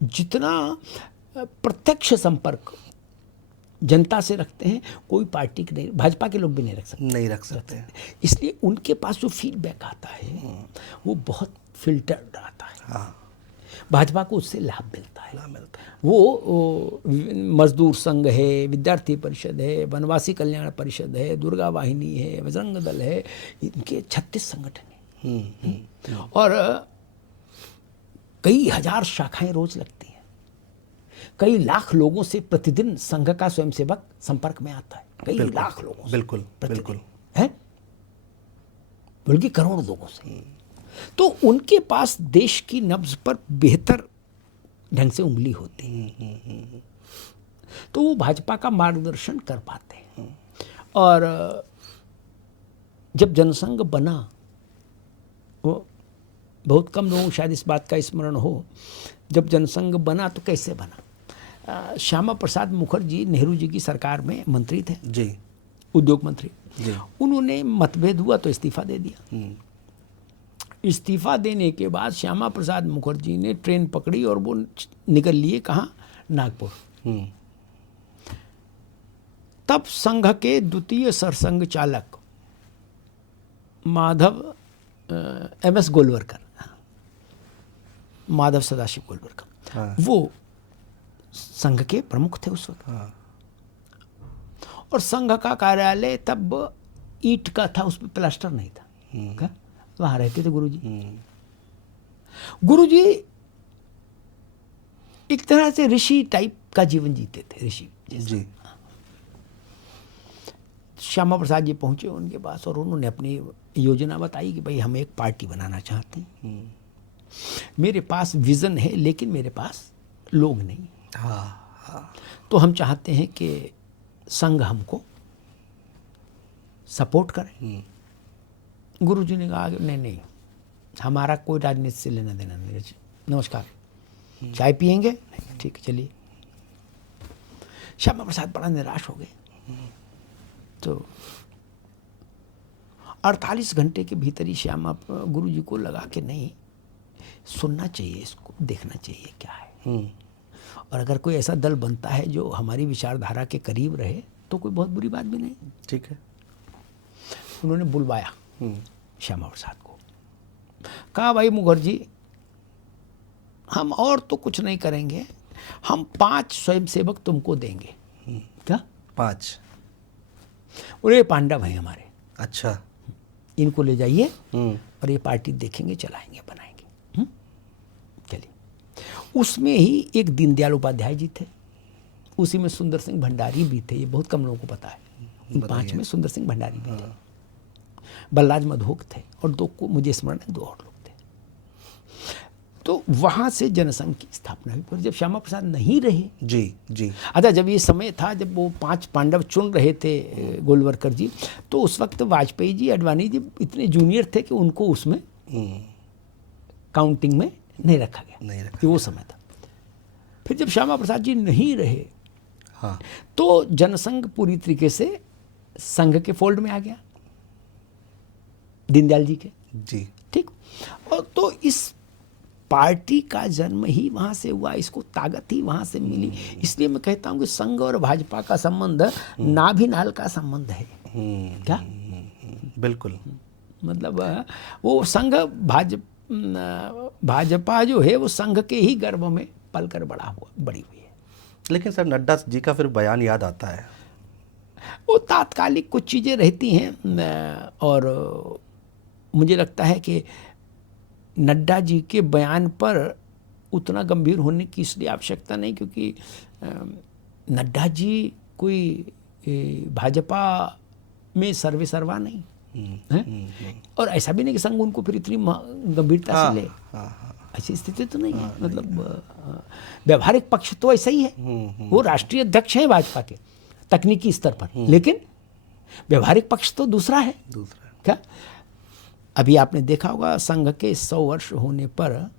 जितना प्रत्यक्ष संपर्क जनता से रखते हैं, कोई पार्टी के नहीं, भाजपा के लोग भी नहीं रख सकते। इसलिए उनके पास जो फीडबैक आता है वो बहुत फिल्टर्ड आता है। हाँ, भाजपा को उससे लाभ मिलता है। वो मजदूर संघ है, विद्यार्थी परिषद है, वनवासी कल्याण परिषद है, दुर्गा वाहिनी है, बजरंग दल है, इनके 36 संगठन हैं और कई हजार शाखाएं रोज लगती हैं। कई लाख लोगों से प्रतिदिन संघ का स्वयंसेवक संपर्क में आता है, कई लाख लोगों से, बिल्कुल है, बल्कि करोड़ों लोगों से। तो उनके पास देश की नब्ज पर बेहतर ढंग से उंगली होती है, तो वो भाजपा का मार्गदर्शन कर पाते हैं। और जब जनसंघ बना, वो बहुत कम लोगों को शायद इस बात का स्मरण हो, जब जनसंघ बना तो कैसे बना। श्यामा प्रसाद मुखर्जी नेहरू जी की सरकार में मंत्री थे जी, उद्योग मंत्री जी। उन्होंने मतभेद हुआ तो इस्तीफा दे दिया। इस्तीफा देने के बाद श्यामा प्रसाद मुखर्जी ने ट्रेन पकड़ी और वो निकल लिए कहाँ, नागपुर। तब संघ के द्वितीय सरसंघ चालक माधव एमएस गोलवरकर, माधव सदाशिव गोलवरकर, वो संघ के प्रमुख थे उस वक्त। और संघ का कार्यालय तब ईंट का था, उसमें प्लास्टर नहीं था। वहाँ रहते थे गुरुजी। गुरुजी एक तरह से ऋषि टाइप का जीवन जीते थे, ऋषि जी। श्यामा प्रसाद जी पहुंचे उनके पास और उन्होंने अपनी योजना बताई कि भाई हम एक पार्टी बनाना चाहते हैं, मेरे पास विजन है लेकिन मेरे पास लोग नहीं। तो हम चाहते हैं कि संघ हमको सपोर्ट करे। गुरुजी ने कहा नहीं, हमारा कोई राजनीति से लेना देना नहीं, नमस्कार, चाय पियेंगे? नहीं, ठीक है चलिए। श्यामा प्रसाद बड़ा निराश हो गए। तो 48 घंटे के भीतर ही श्यामा गुरुजी को लगा कि नहीं, सुनना चाहिए, इसको देखना चाहिए क्या है, और अगर कोई ऐसा दल बनता है जो हमारी विचारधारा के करीब रहे तो कोई बहुत बुरी बात भी नहीं। ठीक है। उन्होंने बुलवाया श्यामा प्रसाद को, कहा भाई मुखर्जी, हम और तो कुछ नहीं करेंगे, हम 5 स्वयंसेवक तुमको देंगे। क्या 5? बोले पांडव हैं हमारे। अच्छा। इनको ले जाइए और ये पार्टी देखेंगे, चलाएंगे, बनाएंगे। चलिए। उसमें ही एक दीनदयाल उपाध्याय जी थे, उसी में सुंदर सिंह भंडारी भी थे, ये बहुत कम लोगों को पता है। उन 5 में सुंदर सिंह भंडारी भी थे, बलराज मधोक थे, और 2 को मुझे स्मरण है, 2 और लोग थे। तो वहाँ से जनसंघ की स्थापना हुई। पर जब श्यामा प्रसाद नहीं रहे, जी, अच्छा, जब ये समय था जब वो 5 पांडव चुन रहे थे गोलवरकर जी, तो उस वक्त वाजपेयी जी, अडवाणी जी इतने जूनियर थे कि उनको उसमें काउंटिंग में नहीं रखा गया, वो समय था। फिर जब श्यामा प्रसाद जी नहीं रहे हाँ। तो जनसंघ पूरी तरीके से संघ के फोल्ड में आ गया, दीनदयाल जी के। जी। ठीक। और तो इस पार्टी का जन्म ही वहां से हुआ, इसको ताकत ही वहां से मिली। इसलिए मैं कहता हूं कि संघ और भाजपा का संबंध नाभिनाल का संबंध है। क्या? बिल्कुल। मतलब वो संघ भाजपा जो है वो संघ के ही गर्भ में पलकर बड़ी हुई है। लेकिन सर नड्डा जी का फिर बयान याद आता है। वो तात्कालिक कुछ चीज़ें रहती हैं, और मुझे लगता है कि नड्डा जी के बयान पर उतना गंभीर होने की इसलिए आवश्यकता नहीं, क्योंकि नड्डा जी कोई भाजपा में सर्वे सर्वा नहीं है। और ऐसा भी नहीं कि संघ उनको फिर इतनी गंभीरता से ले, ऐसी स्थिति तो नहीं है। मतलब व्यवहारिक पक्ष तो ऐसा ही है, वो राष्ट्रीय अध्यक्ष हैं भाजपा के तकनीकी स्तर पर, लेकिन व्यवहारिक पक्ष तो दूसरा है। क्या? अभी आपने देखा होगा संघ के 100 वर्ष होने पर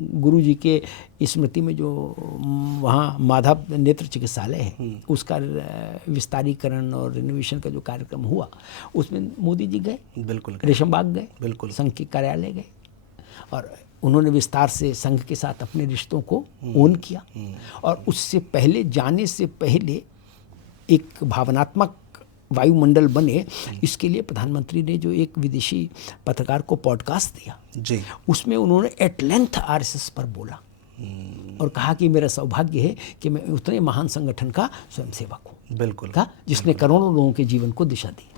गुरुजी के स्मृति में जो वहाँ माधव नेत्र चिकित्सालय है उसका विस्तारीकरण और रिनोवेशन का जो कार्यक्रम हुआ, उसमें मोदी जी गए, बिल्कुल रेशम बाग गए, बिल्कुल संघ के कार्यालय गए, और उन्होंने विस्तार से संघ के साथ अपने रिश्तों को ओन किया। और उससे पहले, जाने से पहले एक भावनात्मक वायुमंडल बने, इसके लिए प्रधानमंत्री ने जो एक विदेशी पत्रकार को पॉडकास्ट दिया जी, उसमें उन्होंने एट लेंथ आरएसएस पर बोला और कहा कि मेरा सौभाग्य है कि मैं उतने महान संगठन का स्वयंसेवक हूँ। बिल्कुल। कहा जिसने करोड़ों लोगों के जीवन को दिशा दी।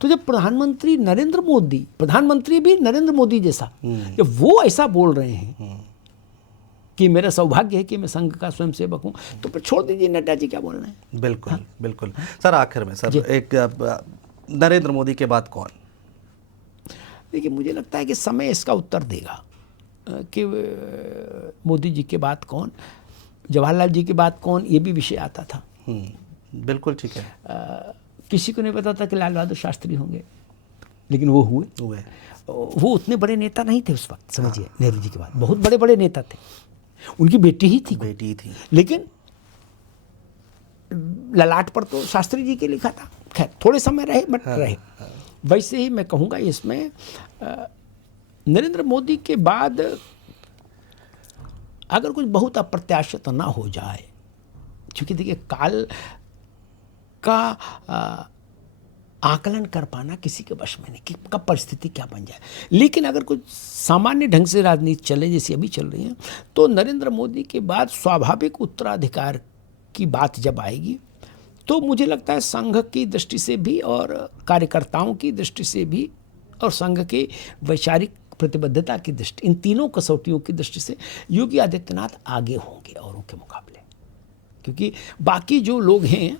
तो जब प्रधानमंत्री नरेंद्र मोदी, प्रधानमंत्री भी नरेंद्र मोदी जैसा, जब वो ऐसा बोल रहे हैं कि मेरा सौभाग्य है कि मैं संघ का स्वयंसेवक हूँ, तो फिर छोड़ दीजिए नड्डा जी क्या बोल रहे हैं। बिल्कुल बिल्कुल। सर आखिर में सर एक नरेंद्र मोदी के बाद कौन? देखिए मुझे लगता है कि समय इसका उत्तर देगा कि मोदी जी के बाद कौन, जवाहरलाल जी के बाद कौन, ये भी विषय आता था। बिल्कुल ठीक है। किसी को नहीं पता था कि लाल बहादुर शास्त्री होंगे, लेकिन वो हुए। वो उतने बड़े नेता नहीं थे उस वक्त, समझिए। नेहरू जी के बाद बहुत बड़े बड़े नेता थे, उनकी बेटी ही थी, लेकिन ललाट पर तो शास्त्री जी के लिखा था। खैर थोड़े समय रहे, बट रहे। वैसे ही मैं कहूँगा इसमें नरेंद्र मोदी के बाद अगर कुछ बहुत अप्रत्याशित ना हो जाए, क्योंकि देखिए काल का आकलन कर पाना किसी के वश में नहीं कि कब परिस्थिति क्या बन जाए। लेकिन अगर कुछ सामान्य ढंग से राजनीति चले जैसी अभी चल रही है, तो नरेंद्र मोदी के बाद स्वाभाविक उत्तराधिकार की बात जब आएगी, तो मुझे लगता है संघ की दृष्टि से भी और कार्यकर्ताओं की दृष्टि से भी और संघ के वैचारिक प्रतिबद्धता की दृष्टि, इन तीनों कसौटियों की दृष्टि से योगी आदित्यनाथ आगे होंगे औरों के मुकाबले। क्योंकि बाकी जो लोग हैं,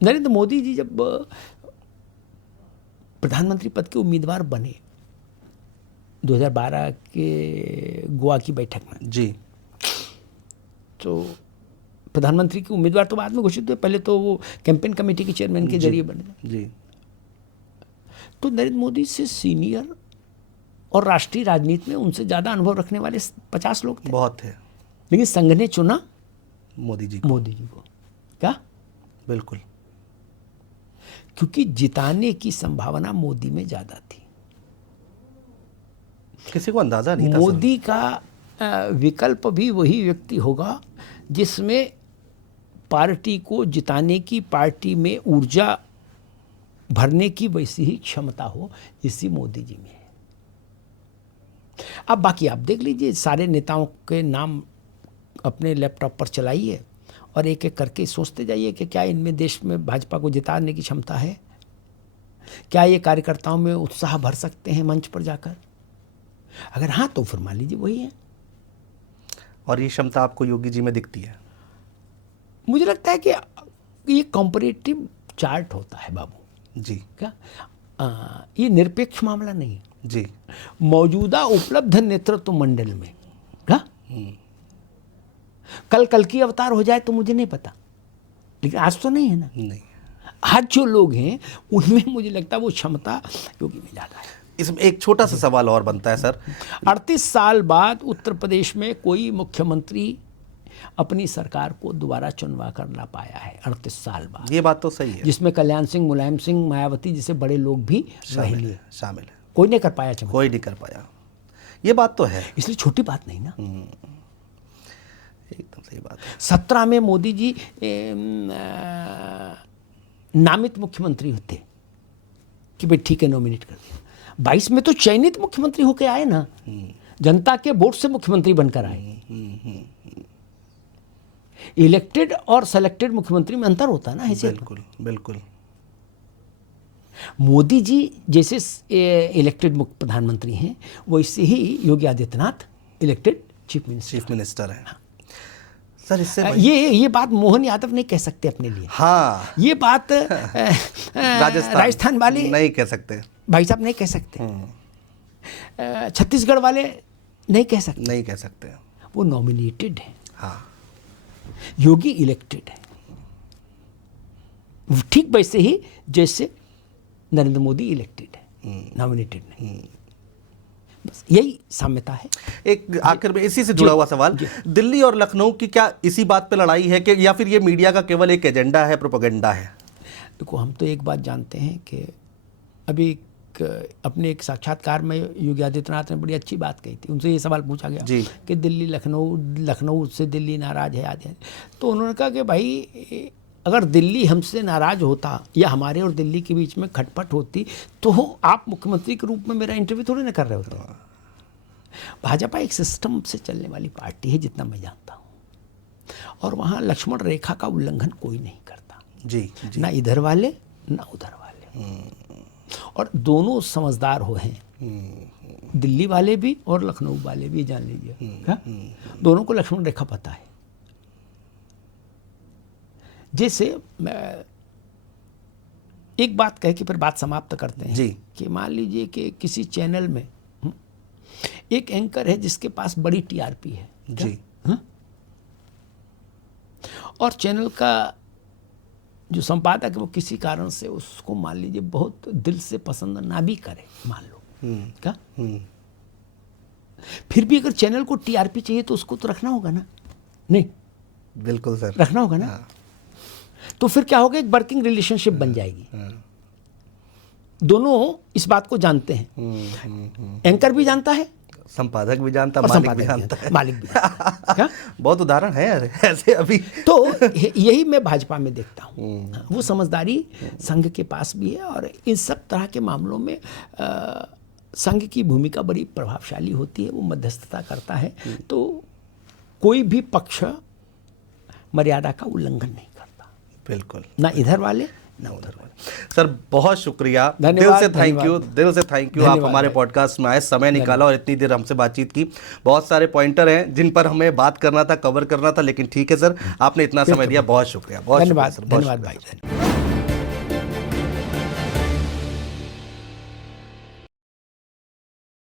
नरेंद्र मोदी जी जब प्रधानमंत्री पद के उम्मीदवार बने 2012 के गोवा की बैठक में जी, तो प्रधानमंत्री के उम्मीदवार तो बाद में घोषित हुए, पहले तो वो कैंपेन कमेटी के चेयरमैन के जरिए बने जी। तो नरेंद्र मोदी से सीनियर और राष्ट्रीय राजनीति में उनसे ज़्यादा अनुभव रखने वाले 50 लोग थे, बहुत थे, लेकिन संघ ने चुना मोदी जी को। क्या? बिल्कुल। क्योंकि जिताने की संभावना मोदी में ज़्यादा थी। किसी को अंदाजा नहीं था मोदी का विकल्प भी वही व्यक्ति होगा जिसमें पार्टी को जिताने की, पार्टी में ऊर्जा भरने की वैसी ही क्षमता हो जैसी मोदी जी में है। अब बाकी आप देख लीजिए, सारे नेताओं के नाम अपने लैपटॉप पर चलाइए और एक एक करके सोचते जाइए कि क्या इनमें देश में भाजपा को जिताने की क्षमता है, क्या ये कार्यकर्ताओं में उत्साह भर सकते हैं मंच पर जाकर। अगर हाँ तो फिर मान लीजिए वही है। और ये क्षमता आपको योगी जी में दिखती है? मुझे लगता है कि ये कॉम्परेटिव चार्ट होता है बाबू जी। क्या ये निरपेक्ष मामला नहीं जी। मौजूदा उपलब्ध नेतृत्व मंडल में क्या कल की अवतार हो जाए तो मुझे नहीं पता, लेकिन आज तो नहीं है ना। नहीं। आज जो लोग हैं उनमें मुझे लगता है वो क्षमता योगी में ज़्यादा है। इसमें एक छोटा सा सवाल और बनता है सर। 38 साल बाद उत्तर प्रदेश में कोई मुख्यमंत्री अपनी सरकार को दोबारा चुनवा कर ला पाया है 38 साल बाद। ये बात तो सही है, जिसमें कल्याण सिंह, मुलायम सिंह, मायावती जैसे बड़े लोग भी शामिल है। कोई नहीं कर पाया चुनाव। कोई नहीं कर पाया, ये बात तो है। इसलिए छोटी बात नहीं ना। एकदम सही बात है। 17 में मोदी जी नामित मुख्यमंत्री होते कि भाई ठीक है नॉमिनेट कर दिया। 22 में तो चयनित मुख्यमंत्री होके आए ना, जनता के वोट से मुख्यमंत्री बनकर आए। इलेक्टेड और सेलेक्टेड मुख्यमंत्री में अंतर होता है ना ऐसे। बिल्कुल बिल्कुल। मोदी जी जैसे इलेक्टेड प्रधानमंत्री हैं, वैसे ही Yogi Adityanath elected chief minister है। सर इससे ये बात मोहन यादव नहीं कह सकते अपने लिए। हाँ, ये बात राजस्थान वाले नहीं कह सकते, भाई साहब नहीं कह सकते, छत्तीसगढ़ वाले नहीं कह सकते। वो नॉमिनेटेड है। हाँ, योगी इलेक्टेड है, ठीक वैसे ही जैसे नरेंद्र मोदी इलेक्टेड है, नॉमिनेटेड नहीं। बस यही साम्यता है। एक आखिर में इसी से जुड़ा हुआ सवाल, दिल्ली और लखनऊ की क्या इसी बात पे लड़ाई है कि या फिर ये मीडिया का केवल एक एजेंडा है, प्रोपेगेंडा है? देखो, हम तो एक बात जानते हैं कि अभी अपने एक साक्षात्कार में योगी आदित्यनाथ ने बड़ी अच्छी बात कही थी। उनसे ये सवाल पूछा गया कि दिल्ली लखनऊ से दिल्ली नाराज है आदि, तो उन्होंने कहा कि भाई अगर दिल्ली हमसे नाराज होता या हमारे और दिल्ली के बीच में खटपट होती तो आप मुख्यमंत्री के रूप में मेरा इंटरव्यू थोड़ी ना कर रहे होते। भाजपा एक सिस्टम से चलने वाली पार्टी है जितना मैं जानता हूँ, और वहाँ लक्ष्मण रेखा का उल्लंघन कोई नहीं करता। जी। ना इधर वाले ना उधर वाले, और दोनों समझदार हो हैं, दिल्ली वाले भी और लखनऊ वाले भी, जान लीजिए। दोनों को लक्ष्मण रेखा पता है। जैसे एक बात कह के फिर बात समाप्त करते हैं जी। कि मान लीजिए कि किसी चैनल में एक एंकर है जिसके पास बड़ी टीआरपी है जी, और चैनल का जो संपादक है वो किसी कारण से उसको मान लीजिए बहुत दिल से पसंद ना भी करे, मान लो क्या, फिर भी अगर चैनल को टीआरपी चाहिए तो उसको तो रखना होगा ना? नहीं, बिल्कुल सर, रखना होगा ना। तो फिर क्या होगा, एक वर्किंग रिलेशनशिप बन जाएगी। दोनों इस बात को जानते हैं, एंकर भी जानता है, संपादक भी जानता, मालिक भी जानता है। बहुत उदाहरण है यार ऐसे अभी। तो यही मैं भाजपा में देखता हूँ। वो समझदारी संघ के पास भी है, और इन सब तरह के मामलों में संघ की भूमिका बड़ी प्रभावशाली होती है। वो मध्यस्थता करता है, तो कोई भी पक्ष मर्यादा का उल्लंघन नहीं करता। बिल्कुल, ना इधर वाले ना उधर वाले। सर बहुत शुक्रिया, दिल से थैंक यू। आप हमारे पॉडकास्ट में आए, समय निकाला और इतनी देर हमसे बातचीत की। बहुत सारे पॉइंटर हैं जिन पर हमें बात करना था, कवर करना था, लेकिन ठीक है सर, आपने इतना समय दिया, बहुत शुक्रिया। बहुत धन्यवाद भाई।